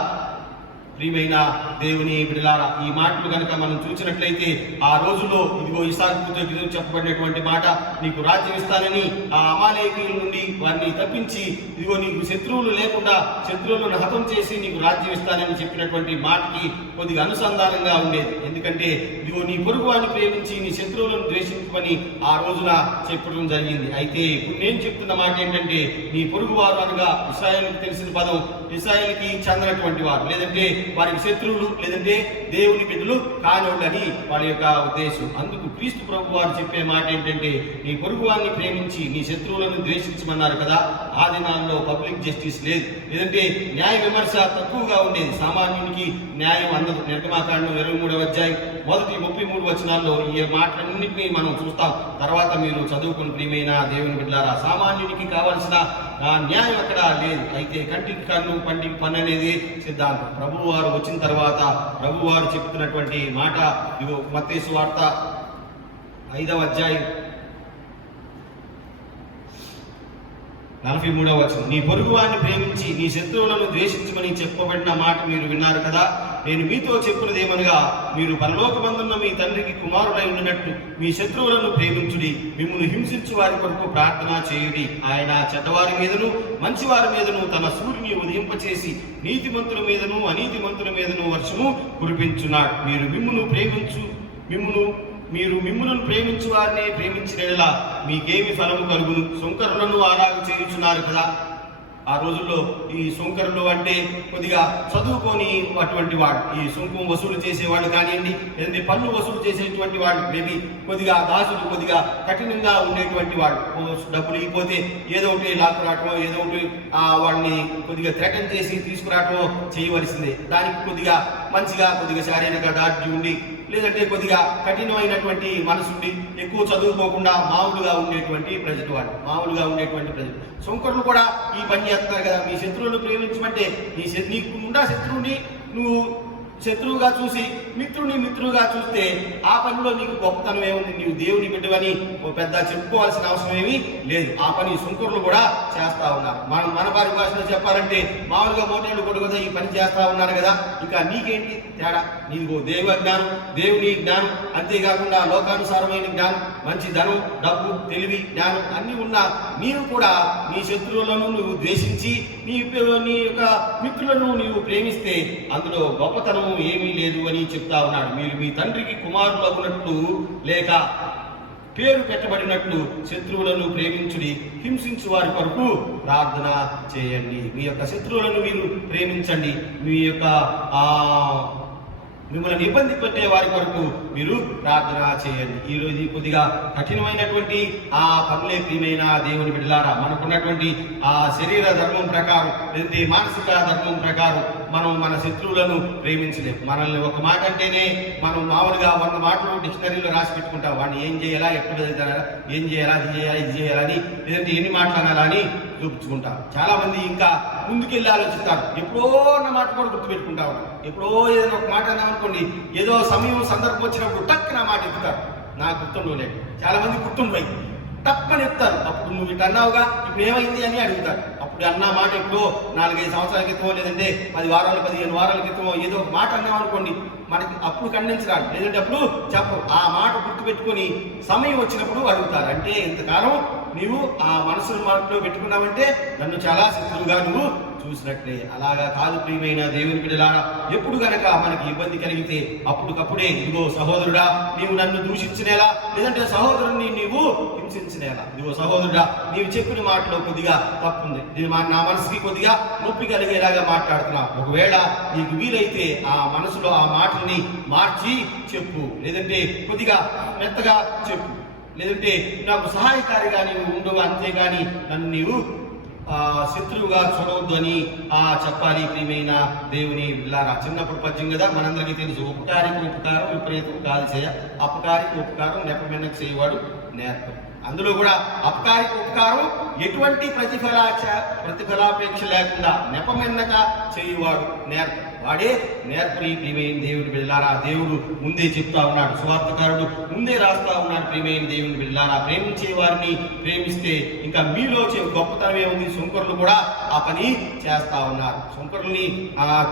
ప్రియమైన దేవుని బిడ్డలారా, ఈ మాటలు కనుక మనం చూసినట్లయితే ఆ రోజుల్లో ఇదిగో ఇస్సాకుతో చెప్పబడినటువంటి మాట, నీకు రాజ్యం ఇస్తానని ఆ అమాలేకీయుల నుండి వారిని తప్పించి ఇదిగో నీకు శత్రువులు లేకుండా శత్రువులను హతం చేసి నీకు రాజ్యం ఇస్తానని చెప్పినటువంటి మాటకి కొద్దిగా అనుసంధానంగా ఉండేది. ఎందుకంటే ఇదిగో నీ పొరుగు వారిని ప్రేమించి నీ శత్రువులను ద్వేషించమని ఆ రోజున చెప్పడం జరిగింది. అయితే ఇప్పుడు నేను చెప్తున్న మాట ఏంటంటే, నీ పొరుగు వారు అనగా ఇశ్రాయేలుకు తెలిసిన పదం ఇశ్రాయేలుకి చెందినటువంటి వారు, లేదంటే వారికి శత్రువులు, లేదంటే దేవుని బిడ్డలు కానివ్వండి వాళ్ళ యొక్క ఉద్దేశం. అందుకు క్రీస్తు ప్రభు వారు చెప్పే మాట ఏంటంటే, నీ పొరుగు వారిని ప్రేమించి నీ శత్రువులను ద్వేషించమన్నారు కదా. ఆ దినాల్లో పబ్లిక్ జస్టిస్ లేదు, లేదంటే న్యాయ విమర్శ తక్కువగా ఉండేది. సామాన్యునికి న్యాయం అందదు. నిర్గమాకాండం 23వ అధ్యాయం మొదటి 33 వచనాల్లో ఈ మాటలన్నింటినీ మనం చూస్తాం. తర్వాత మీరు చదువుకుని ప్రియమైన దేవుని బిడ్డలారా, సామాన్యునికి కావలసిన న్యాయం అక్కడ లేదు. అయితే కంటికి కన్ను పంటికి పన్ను అనేది సిద్ధాంతం. ప్రభువు వారు వచ్చిన తర్వాత ప్రభువు వారు చెప్తున్నటువంటి మాట ఇగో మత్తయి సువార్త 5వ అధ్యాయం 43వ వచనం. నీ పొరుగు వారిని ప్రేమించి నీ శత్రువులను ద్వేషించమని చెప్పబడిన మాట మీరు విన్నారు కదా. నేను మీతో చెప్పినదేమనగా, మీరు పరలోకమందున్న మీ తండ్రికి కుమారుడై ఉండినట్లు మీ శత్రువులను ప్రేమించుడి, మిమ్మల్ని హింసించు వారి కొరకు ప్రార్థన చేయుడి. ఆయన చెడ్డవారి మీదను మంచివారి మీదను తన సూర్యుని ఉదయింపచేసి నీతిమంతుల మీదను అనీతిమంతుల మీదను వర్షము కురిపించున్నాడు. మీరు మిమ్ములను ప్రేమించు వారిని ప్రేమించినలా మీకేమి ఫలము కలుగును? సుంకరులను ఆరాగు చేయుచున్నారు కదా. ఆ రోజుల్లో ఈ సుంకరులు అంటే కొద్దిగా చదువుకొని అటువంటి వాడు, ఈ సుంకం వసూలు చేసేవాళ్ళు కానివ్వండి, లేదంటే పన్ను వసూలు చేసేటువంటి వాడు, మేబీ కొద్దిగా దాసులు కొద్దిగా కఠినంగా ఉండేటువంటి వాడు. డబ్బులు ఇగిపోతే ఏదో ఒకటి లాక్కురావటమో, ఏదో ఒకటి వాడిని కొద్దిగా థ్రెటన్ చేసి తీసుకురావటమో చేయవలసిందే. దానికి కొద్దిగా మంచిగా కొద్దిగా శారీరక దార్ఢ్యం ఉండి, లేదంటే కొద్దిగా కఠినమైనటువంటి మనసుండి, ఎక్కువ చదువుకోకుండా మామూలుగా ఉండేటువంటి ప్రజలు. సుంకరులు కూడా ఈ పని చేస్తున్నారు కదా. మీ శత్రువులను ప్రేమించమంటే నీకున్న శత్రువుని నువ్వు శత్రువుగా చూసి మిత్రుగా చూస్తే ఆ పనిలో నీకు గొప్పతనం ఏముంది? నీవు దేవుని బిడ్డవని పెద్ద చెప్పుకోవాల్సిన అవసరం ఏమీ లేదు. ఆ పని సుంకరులు కూడా చేస్తా ఉన్నారు. మన వారి భాషలో చెప్పాలంటే మామూలుగా మోటేళ్ళు కొడుకుదా ఈ పని చేస్తా ఉన్నారు కదా. ఇంకా నీకేంటి తేడా? నీకు దేవుని జ్ఞానం, అంతేకాకుండా లోకానుసారమైన జ్ఞానం, మంచి ధనం, డబ్బు, తెలివి, జ్ఞానం అన్ని ఉన్నా నీవు కూడా నీ శత్రువులను నువ్వు ద్వేషించి నీ యొక్క మిత్రులను నీవు ప్రేమిస్తే అందులో గొప్పతనం ఏమీ లేదు అని చెప్తా ఉన్నాడు. మీరు మీ తండ్రికి కుమారులు అగునట్లు లేక పేరు పెట్టబడినట్లు శత్రువులను ప్రేమించుడి, హింసించు వారి కొరకు ప్రార్థన చేయండి. మీ యొక్క శత్రువులను మీరు ప్రేమించండి, మీ యొక్క మిమ్మల్ని ఇబ్బంది పెట్టే వారి కొరకు మీరు ప్రార్థన చేయండి. ఈరోజు కొద్దిగా కఠినమైనటువంటి ఆ పనులే ప్రియమైన దేవుని బిడ్డలారా, మనకున్నటువంటి ఆ శరీర ధర్మం ప్రకారం, లేదంటే మానసిక ధర్మం ప్రకారం మనం మన శత్రువులను ప్రేమించలేము. మనల్ని ఒక మాట అంటేనే మనం మామూలుగా 100 మాటలు డిక్షనరీలో రాసి పెట్టుకుంటాం. వాడిని ఏం చేయాలా, ఎక్కడ ఏం చేయాలా, ఇది చేయాలని, లేదంటే ఎన్ని మాటలు అనాలని చూపించుకుంటాం. చాలా మంది ఇంకా ముందుకెళ్ళి ఆలోచిస్తారు. ఎప్పుడో అన్న మాట కూడా గుర్తుపెట్టుకుంటా ఉంటారు. ఎప్పుడో ఏదైనా ఒక మాట అన్నామనుకోండి, ఏదో సమయం సందర్భం వచ్చినప్పుడు టక్కున మాట ఎత్తుతారు. నాకు గుర్తుండలేదు, చాలా మంది గుర్తుండిపోయి టక్కని ఎత్తారు. అప్పుడు నువ్వు ఇటు అన్నావుగా, ఇప్పుడు ఏమైంది అని అడుగుతారు. అప్పుడు అన్న మాట ఎప్పుడో 4-5 సంవత్సరాల క్రితమో, లేదంటే 10 వారాలు 15 వారాల క్రితమో ఏదో ఒక మాట అన్నాం అనుకోండి, మనకి అప్పుడు ఖండించరాడు, లేదంటే అప్పుడు చెప్పరు. ఆ మాట గుర్తుపెట్టుకొని సమయం వచ్చినప్పుడు అడుగుతారు. అంటే ఇంతకాలం నీవు ఆ మనసును మాటలో పెట్టుకున్నావంటే నన్ను చాలా శత్రువుగా నువ్వు చూసినట్లే. అలాగా కాదు ప్రియమైన దేవుని బిడ్డలారా, ఎప్పుడు గనక మనకి ఇబ్బంది కలిగితే అప్పటికప్పుడే ఇదిగో సహోదరుడా నీవు నన్ను దూషించినేలా, లేదంటే సహోదరుని నీవు హింసించినేలా, ఇదిగో సహోదరుడా నీవు చెప్పిన మాటలో కొద్దిగా తప్పుంది, నా మనసుకి కొద్దిగా నొప్పి కలిగేలాగా మాట్లాడుతున్నా. ఒకవేళ నీకు వీలైతే ఆ మనసులో ఆ మాటల్ని మార్చి చెప్పు, లేదంటే కొద్దిగా మెత్తగా చెప్పు, లేదంటే నాకు సహాయకారిగా నీవు ఉండవు. అంతేగాని నన్ను నీవు శత్రువుగా చూడవద్దు అని చెప్పాలి. ప్రియమైన దేవుని బిడ్డలారా, చిన్నప్పుడు పద్యం కదా, మనందరికీ తెలుసు. ఉపకారికి ఉపకారం విపరీతం కాదు చేయ, అపకారికి ఉపకారం నెపమెన్నకు చేయవాడు నేర్ప. అందులో కూడా అపకారికి ఉపకారం ఎటువంటి ప్రతిఫలాపేక్ష లేకుండా నెపమెన్నక చేయువాడు నేర్ప. వాడే నేర్పరి. ప్రియమైన దేవుని బిడ్డలారా, దేవుడు ముందే చెప్తా ఉన్నాడు, సువార్తకారుడు ముందే రాస్తా ఉన్నాడు. ప్రియమైన దేవుని బిడ్డలారా, ప్రేమించే వారిని ప్రేమిస్తే ఇంకా మీలో గొప్పతనమే ఉంది. సుంకరులు కూడా ఆ పని చేస్తా ఉన్నారు. సుంకరుల్ని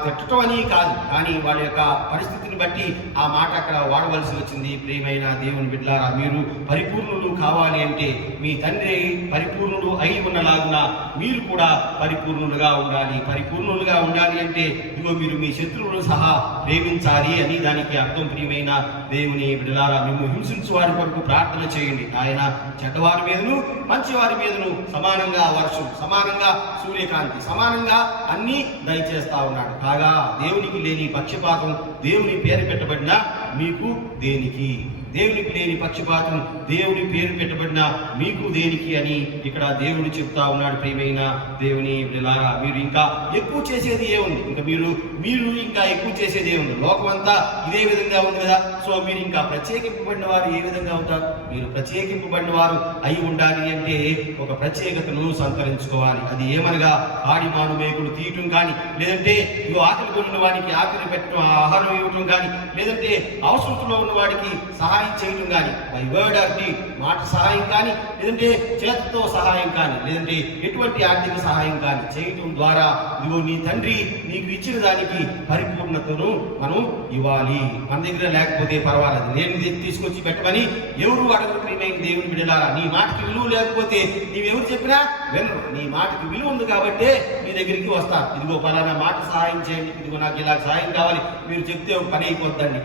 తిట్టడం అని కాదు, కానీ వాళ్ళ యొక్క పరిస్థితిని బట్టి ఆ మాట అక్కడ వాడవలసి వచ్చింది. ప్రియమైన దేవుని బిడ్డలారా, మీరు పరిపూర్ణులు కావాలి అంటే మీ తండ్రి పరిపూర్ణుడు అయి ఉన్నలాగున మీరు కూడా పరిపూర్ణులుగా ఉండాలి. పరిపూర్ణులుగా ఉండాలి అంటే ఇదిగో మీరు మీ శత్రువులను సహా ప్రేమించాలి అని దానికి అర్థం. ప్రియమైన దేవుని బిడ్డలారా, మేము హింసించు వారి కొరకు ప్రార్థన చేయండి. ఆయన చెడ్డవారి మీదను మంచివారి మీదను సమానంగా వర్షం, సమానంగా సూర్యకాంతి, సమానంగా అన్నీ దయచేస్తా ఉన్నాడు. కాగా దేవునికి లేని పక్షపాతం దేవుని పేరు పెట్టబడిన మీకు దేనికి? దేవునికి లేని పక్షపాతం దేవుని పేరు పెట్టబడిన మీకు దేనికి అని ఇక్కడ దేవుడు చెప్తా ఉన్నాడు. ప్రియమైన దేవుని బిడ్డలారా, మీరు ఇంకా ఎక్కువ చేసేది ఏముంది? ఇంకా మీరు ఇంకా ఎక్కువ చేసేది ఏముంది? లోకం అంతా ఇదే విధంగా ఉంది కదా. సో మీరు ఇంకా ప్రత్యేకింపబడిన వారు ఏ విధంగా అవుతారు? మీరు ప్రత్యేకింపబడిన వారు అయి ఉండాలి అంటే ఒక ప్రత్యేకతను సంతరించుకోవాలి. అది ఏమనగా ఆడి మానుమేకుడు తీయటం కానీ, లేదంటే ఇవి ఆకలి కొనిన వాడికి ఆకలి పెట్టడం, ఆహారం ఇవ్వటం కానీ, లేదంటే అవసరంలో ఉన్న వాడికి సహాయం చేయటం కానీ, బై వర్డ్ ఆర్ డీడ్, మాట సహాయం కానీ, లేదంటే చేతితో సహాయం కానీ, లేదంటే ఎటువంటి ఆర్థిక సహాయం కానీ చేయటం ద్వారా ఇదిగో నీ తండ్రి నీకు ఇచ్చిన దానికి పరిపూర్ణతను మనం ఇవ్వాలి. మన దగ్గర లేకపోతే పర్వాలేదు, నేను తీసుకొచ్చి పెట్టమని ఎవరు అడగరు. ప్రియమైన దేవుని బిడ్డలారా, నీ మాటకి విలువ లేకపోతే నీవెవరు చెప్పినా వినరు. నీ మాటకి విలువ ఉంది కాబట్టే నీ దగ్గరికి వస్తారు. ఇదిగో పలానా మాట సహాయం చేయండి, ఇదిగో నాకు ఇలా సహాయం కావాలి, మీరు చెప్తే ఒక పని అయిపోద్దండి,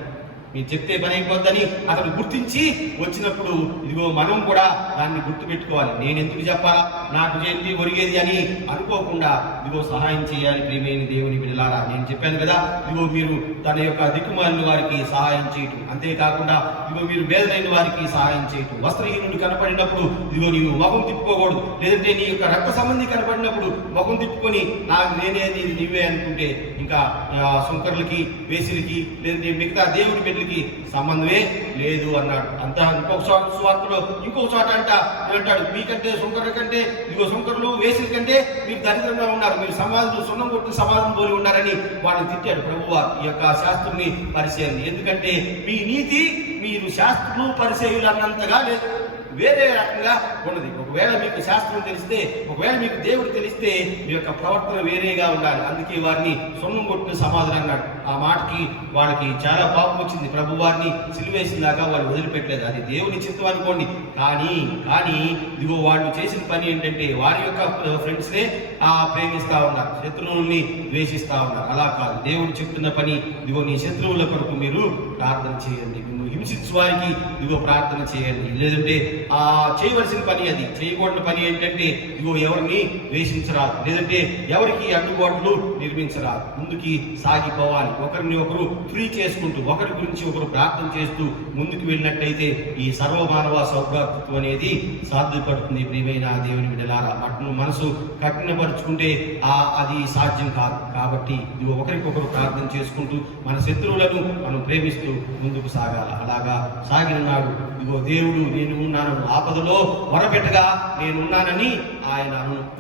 మీరు చెప్తే పని అయిపోద్దని అతను గుర్తించి వచ్చినప్పుడు ఇదిగో మనం కూడా దాన్ని గుర్తుపెట్టుకోవాలి. నేను ఎందుకు చెప్పాలా, నాకు చేతి ఒరిగేది అని అనుకోకుండా ఇదిగో సహాయం చేయాలి. ప్రియమైన దేవుని బిడ్డలారా, నేను చెప్పాను కదా, ఇదిగో మీరు తన యొక్క దిక్కుమాలిన వారికి సహాయం చేయటం, అంతేకాకుండా ఇదిగో మీరు వేదనైన వారికి సహాయం చేయటం. వస్త్రహీనుడు కనపడినప్పుడు ఇదిగో నీవు ముఖం తిప్పుకోకూడదు. లేదంటే నీ యొక్క రక్త సంబంధి కనపడినప్పుడు ముఖం తిప్పుకొని నాకు నేనేది ఇది నీవే అనుకుంటే ఇంకా సుంకర్లకి, వేసిలకి, లేదంటే మిగతా దేవుడి బిడ్డలకి సంబంధమే లేదు అన్నాడు. అంతా ఇంకొక చోట సువార్తలో ఇంకొక చోట అంటాడు, మీకంటే సుంకర్ల కంటే ఇదిగో సుంకర్లు వేసిల కంటే మీరు దరిద్రంగా ఉన్నారు, మీరు సమాజంలో సున్నం కొట్టిన సమాజం పోలి ఉన్నారని వాళ్ళని తిట్టాడు ప్రభువు ఈ యొక్క శాస్త్రుని పరిచయం. ఎందుకంటే మీ నీతి మీరు శాస్త్రులు పరిచయులు అన్నంతగా లేదు, వేరే రకంగా ఉన్నది. ఒకవేళ మీకు శాస్త్రం తెలిస్తే, ఒకవేళ మీకు దేవుడు తెలిస్తే మీ యొక్క ప్రవర్తన వేరేగా ఉండాలి. అందుకే వారిని సొమ్ము కొట్టిన సమాధానం అన్నాడు. ఆ మాటకి వాళ్ళకి చాలా పాపం వచ్చింది. ప్రభు వారిని సిలువేసిన దాకా వాళ్ళు వదిలిపెట్టలేదు. అది దేవుని చిత్తం అనుకోండి. కానీ ఇదిగో వాళ్ళు చేసిన పని ఏంటంటే వారి యొక్క ఫ్రెండ్స్నే ప్రేమిస్తా ఉన్నారు, శత్రువుల్ని ద్వేషిస్తా ఉన్నారు. అలా కాదు, దేవుడు చెప్తున్న పని ఇదిగో నీ శత్రువుల కొరకు మీరు ప్రార్థన చేయండి, హింసించు వారికి ఇదిగో ప్రార్థన చేయండి. లేదంటే చేయవలసిన పని, అది చేయకూడని పని ఏంటంటే ఇదిగో ఎవరిని ద్వేషించరాదు, లేదంటే ఎవరికి అడ్డుబాట్లు నిర్మించరాదు. ముందుకి సాగిపోవాలి, ఒకరిని ఒకరు ఫ్రీ చేసుకుంటూ, ఒకరి గురించి ఒకరు ప్రార్థన చేస్తూ ముందుకు వెళ్ళినట్టయితే ఈ సర్వమానవ సౌభాతృత్వం అనేది సాధ్యపడుతుంది. ప్రియమైన దేవుని బిడ్డలారా, మనసు కఠినపరుచుకుంటే అది సాధ్యం కాదు. కాబట్టి ఇదిగో ఒకరికొకరు ప్రార్థన చేసుకుంటూ మన శత్రువులను మనం ప్రేమిస్తూ ముందుకు సాగాలి. అలాగా సాగిన నాడు ఇదిగో దేవుడు నేను ఉన్నాను, ఆపదలో మొరపెట్టగా నేనున్నానని ఆయన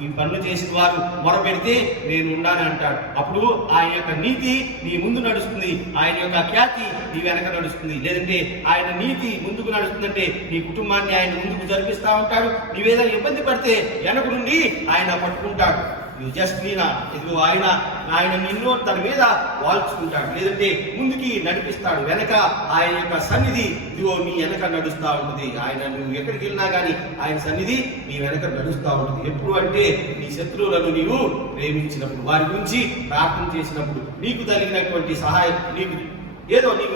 ఈ పనులు చేసిన వారు మొరపెడితే నేను ఉన్నాను అంటాడు. అప్పుడు ఆయన యొక్క నీతి నీ ముందు నడుస్తుంది, ఆయన యొక్క ఖ్యాతి నీ వెనక నడుస్తుంది. లేదంటే ఆయన నీతి ముందుకు నడుస్తుందంటే నీ కుటుంబాన్ని ఆయన ముందుకు జరిపిస్తా ఉంటాడు. నీవేదైనా ఇబ్బంది పడితే వెనక నుండి ఆయన పట్టుకుంటాడు. ఇదిగో ఆయన నిన్ను తన మీద వాల్చుకుంటాడు, లేదంటే ముందుకి నడిపిస్తాడు. వెనక ఆయన యొక్క సన్నిధి ఇదిగో నీ వెనక నడుస్తూ ఉంటుంది. ఆయన నువ్వు ఎక్కడికి వెళ్ళినా కానీ ఆయన సన్నిధి నీ వెనక నడుస్తూ ఉంటుంది. ఎప్పుడు అంటే నీ శత్రువులను నీవు ప్రేమించినప్పుడు, వారి గురించి ప్రార్థన చేసినప్పుడు, నీకు కలిగినటువంటి సహాయం, నీకు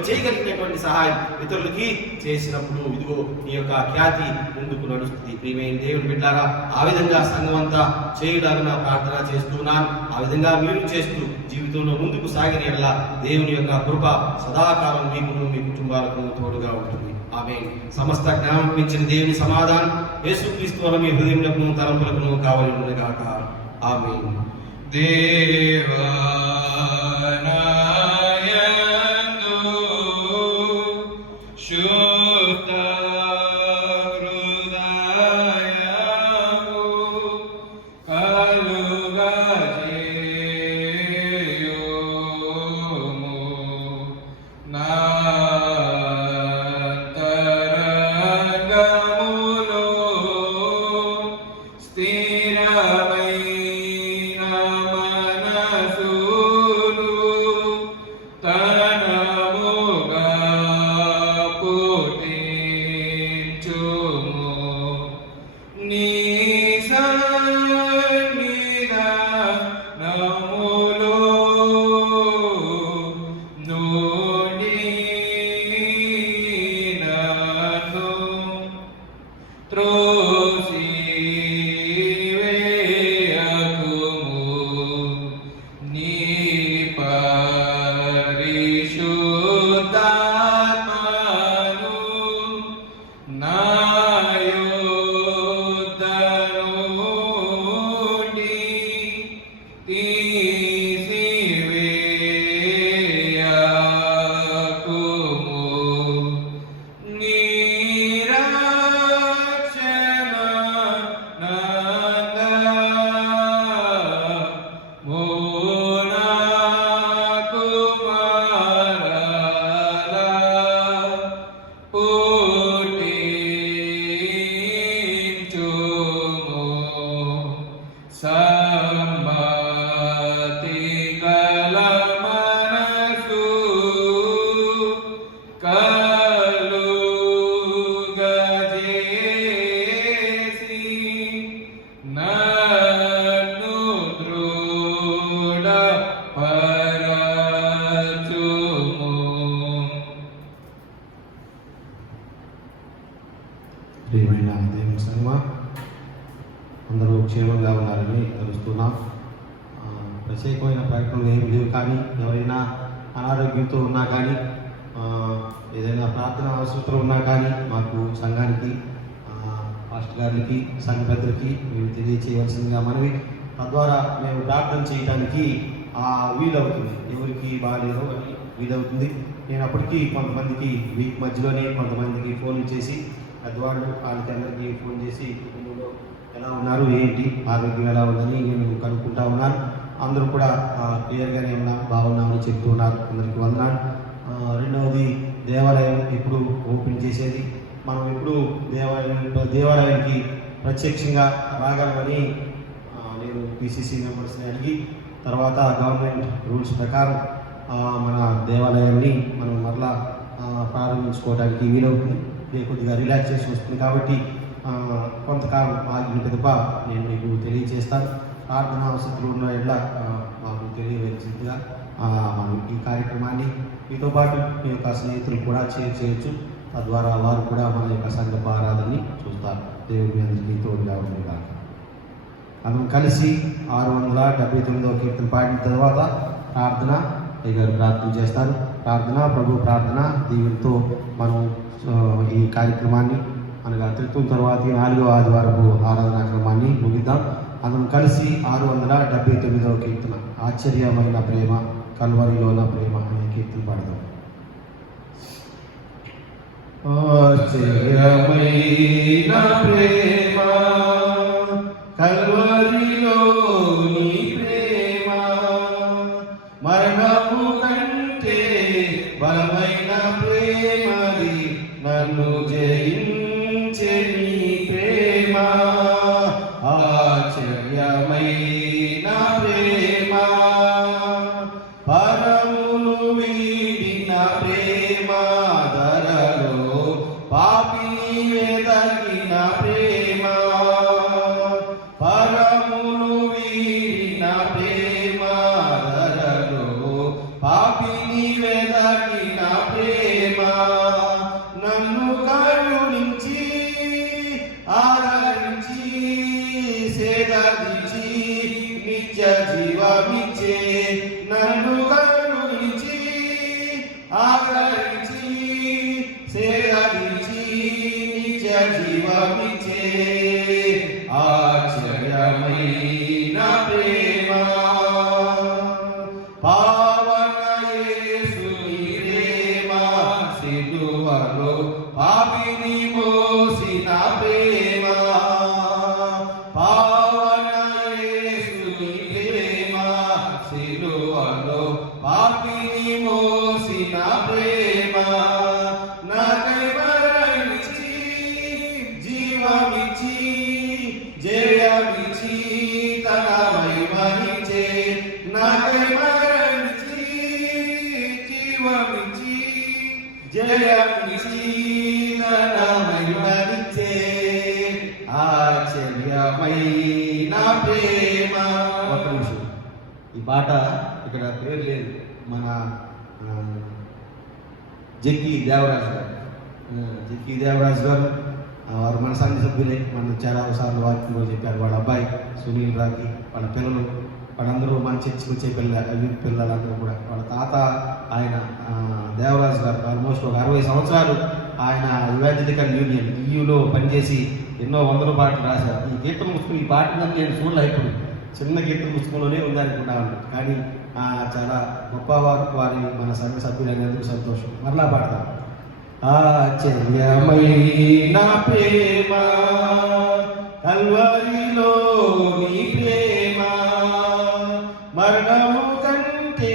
చేయగలిగినటువంటి సహాయం ఇతరులకి చేసినప్పుడు ఇదిగో నీ యొక్క ఖ్యాతి ముందుకు నడుస్తుంది. ప్రియమైన దేవుని బిడ్డలారా, ఆ విధంగా సంఘం అంతా చేయడానికి ప్రార్థన చేస్తున్నాను. ఆ విధంగా మీరు చేస్తూ జీవితంలో ముందుకు సాగిన యెడల దేవుని యొక్క కృప సదాకాలం మీకును మీ కుటుంబాలకు తోడుగా ఉంటుంది. ఆమేన్. సమస్త జ్ఞానం పెంచిన దేవుని సమాధానం యేసుక్రీస్తు వలన మీ హృదయములకు తలంపులకు కావలిగాక. ఆమేన్. దేవానాయందు శుద్ధ హృదయము కలుగజేయుము. నాంతరంగములో స్థిరమైన మనసులు తనముగా పుట్టించుము. నీ సన్నిధానములో నుండి నన్ను త్రోసివేయకుము. నీ పరిశుద్ధాత్మను నా యొద్ద నుండి తీసివేయకుము. నీ రక్షణ నందము నాకు మరలా పుట్టించుము. సమ్మతి గల మనసు కలుగజేసి నన్ను దృఢపరచుము. ప్రియమైన దేవుని సంగమా, అందరూ క్షేమంగా ఉన్నారని తెలుస్తున్నాం. ప్రత్యేకమైన ప్రకటనలు ఏమి లేవు, కానీ ఎవరైనా అనారోగ్యంతో ఉన్నా కానీ ఏదైనా ప్రార్థన అవసరతలు ఉన్నా కానీ మాకు సంఘానికి, పాస్టర్ గారికి, సంఘ పెద్దలకి మేము తెలియచేయవలసిందిగా మనవి. తద్వారా మేము ప్రార్థన చేయడానికి వీలవుతుంది. ఎవరికి బాగాలేదో అని వీలవుతుంది. నేను అప్పటికి కొంతమందికి వీక్ మధ్యలోనే కొంతమందికి ఫోన్లు చేసి పెద్దవాళ్ళు వాళ్ళకి అందరికీ ఫోన్ చేసి కుటుంబంలో ఎలా ఉన్నారు, ఏంటి, ఆరోగ్యం ఎలా ఉందని నేను కనుక్కుంటా ఉన్నాను. అందరూ కూడా క్లియర్గానే బాగున్నామని చెప్తూ ఉన్నారు. అందరికీ వందనాలు. రెండవది, దేవాలయం ఎప్పుడు ఓపెన్ చేసేది, మనం ఎప్పుడు దేవాలయానికి ప్రత్యక్షంగా రాగలమని నేను పిసిసి మెంబర్స్ని అడిగి, తర్వాత గవర్నమెంట్ రూల్స్ ప్రకారం మన దేవాలయాన్ని మనం మరలా ప్రారంభించుకోవడానికి వీలవుతుంది. కొద్దిగా రిలాక్సేషన్ వస్తుంది. కాబట్టి కొంతకాలం ఆగిన పిదప నేను మీకు తెలియజేస్తాను. ప్రార్థన అవసరాలు ఉన్న ఎడ్ల మాకు తెలియవలసిందిగా ఈ కార్యక్రమాన్ని మీతో పాటు మీ యొక్క స్నేహితులు కూడా చేయొచ్చు. తద్వారా వారు కూడా మన యొక్క సంఘపు ఆరాధనని చూస్తారు. దేవుడి అందరికీ తోడుగా ఉంటుంది కాక. మనం కలిసి 679వ కీర్తన పాడిన తర్వాత ప్రార్థన గారు ప్రార్థన చేస్తారు. ప్రార్థన, ప్రభు ప్రార్థన దీవులతో మనం ఈ కార్యక్రమాన్ని అనగా త్రిత్వం తర్వాత 4వ ఆదివారపు ఆరాధనా క్రమాన్ని ముగిద్దాం. మనం కలిసి 679వ కీర్తన, ఆశ్చర్యమైన ప్రేమ, కల్వరిలోన ప్రేమ అనే కీర్తన పాడదాం. ఆశ్చర్యమైన ప్రేమ, కల్వరిలోని ప్రేమ, మరణము కంటే బలమైన ప్రేమది, నన్ను జయించే నీ ప్రేమ. ఆశ్చర్యమైన ప్రేమ, పరమును వీడిన ప్రేమ, ధరలో పాపిని వెదకిన ప్రేమ, పరమును వీడిన ప్రేమ, ధరలో పాపిని వెదకిన ప్రేమ, నన్ను కరుణించి ఆదరించి సేదీచి నిత్య జీవమిచ్చే, నన్ను కరుణించి ఆదరించి సిలువలో పాపిని మోసిన ప్రేమ, పావన యేసుని ప్రేమ, సిలువలో పాపిని మోసిన ప్రేమ, నాకై మరణించి జీవమిచ్చి జయమిచ్చి తన మహిమనిచ్చే, నాకై మరణించి జీవమిచ్చి జయమిచ్చి తన మహిమనిచ్చే, ఆశ్చర్యమైన ప్రేమ. ఒక్క నిమిషం, ఈ పాట ఇక్కడ పేరు లేదు, మన జక్కి దేవరాజు గారు, జక్కి దేవరాజు గారు వారు మన సంఘ సభ్యులే. మనం చాలాసార్లు వాక్యంలో చెప్పారు. వాళ్ళ అబ్బాయి సునీల్ రాకి, వాళ్ళ పిల్లలు, వాళ్ళందరూ మన చర్చికి వచ్చే పిల్లలందరూ కూడా. వాళ్ళ తాత ఆయన దేవరాజు గారు ఆల్మోస్ట్ ఒక 60 సంవత్సరాలు ఆయన ఇవాంజలికల్ యూనియన్ ఈయూలో పనిచేసి ఎన్నో వందల పాటలు రాశారు. ఈ కీర్తన పుస్తకం, ఈ పాట మీద నేను చూడలేకపోయి, చిన్న కీర్తన పుస్తకంలోనే ఉంది అనుకుంటాను. కానీ చాలా గొప్పవారు వారి మన సంఘ సభ్యులు అనేందుకు సంతోషం. మరలా పాడతాం. ఆశ్చర్యమైన ప్రేమ, కల్వరిలో నీ ప్రేమ, మరణము కంటే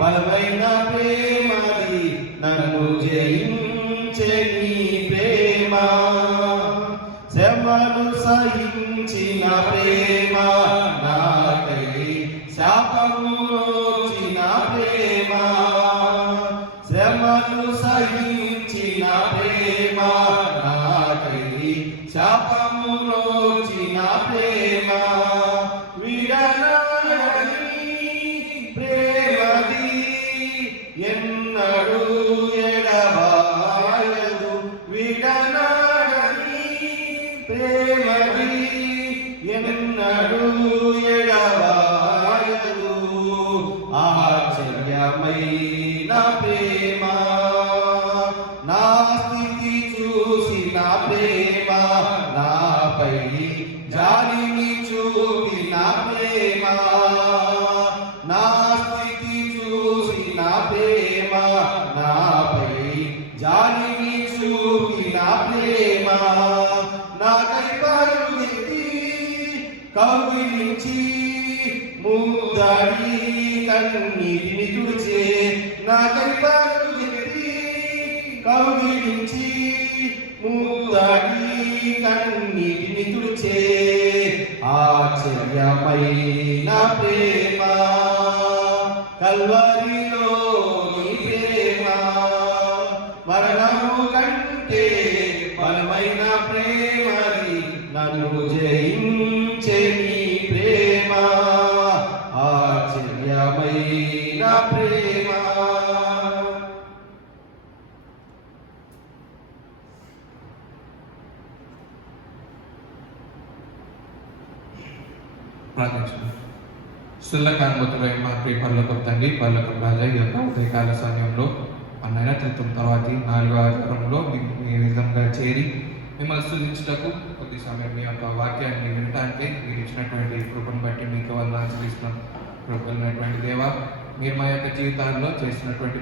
బలమైన ప్రేమది, నన్ను జయించే నీ ప్రేమ, శ్రమలు సహించిన ప్రేమ, నాకై శాపములోచిన ప్రేమ, శ్రమలు సహించిన ప్రేమ, నాకై శాపములోచిన ప్రేమ, విడనాడని ప్రేమది, ఎన్నడూ ఎడబాయదు, విడనాడని ప్రేమది, ఎన్నడూ ఎడబాయదు, ఆశ్చర్యమైన ప్రేమ, నా స్థితి చూసిన ప్రేమ, నాపై జాలిని చూపిన ప్రేమ, నా స్థితి చూసిన ప్రేమ, నాపై జాలిని చూపిన ప్రేమ, నాకై పరుగెత్తి కౌగిలించి ముద్దాడి కన్నీటిని తుడిచే, నాకై పరుగెత్తి కౌగిలించి ముద్దాడి కన్నీటిని తుడిచే, ఆశ్చర్యమైన ప్రేమ, కల్వరిలో నీ ప్రేమ, మరణము కంటే బలమైన ప్రేమది, నన్ను జయించే నీ ప్రేమ, ఆశ్చర్యమైన ప్రేమ. ప్రార్థించుకుందాం. స్థులకానుమతులైన మా ప్రియ పరలోకపు తండ్రి, పరలోకపు రాజా, ఈ యొక్క ఉదయకాల సమయంలో మన నైనత్వం తర్వాత 4వ ఆదివారంలో మీ విధంగా చేరి మిమ్మల్ని స్తుతించుటకు కొద్ది సమయం మీ యొక్క వాక్యాన్ని వినటానికి మీరు ఇచ్చినటువంటి కృపను బట్టి మీకు వందనాలు చెల్లిస్తున్నాం. కృపలైనటువంటి దేవా, మీరు మా యొక్క జీవితాల్లో చేసినటువంటి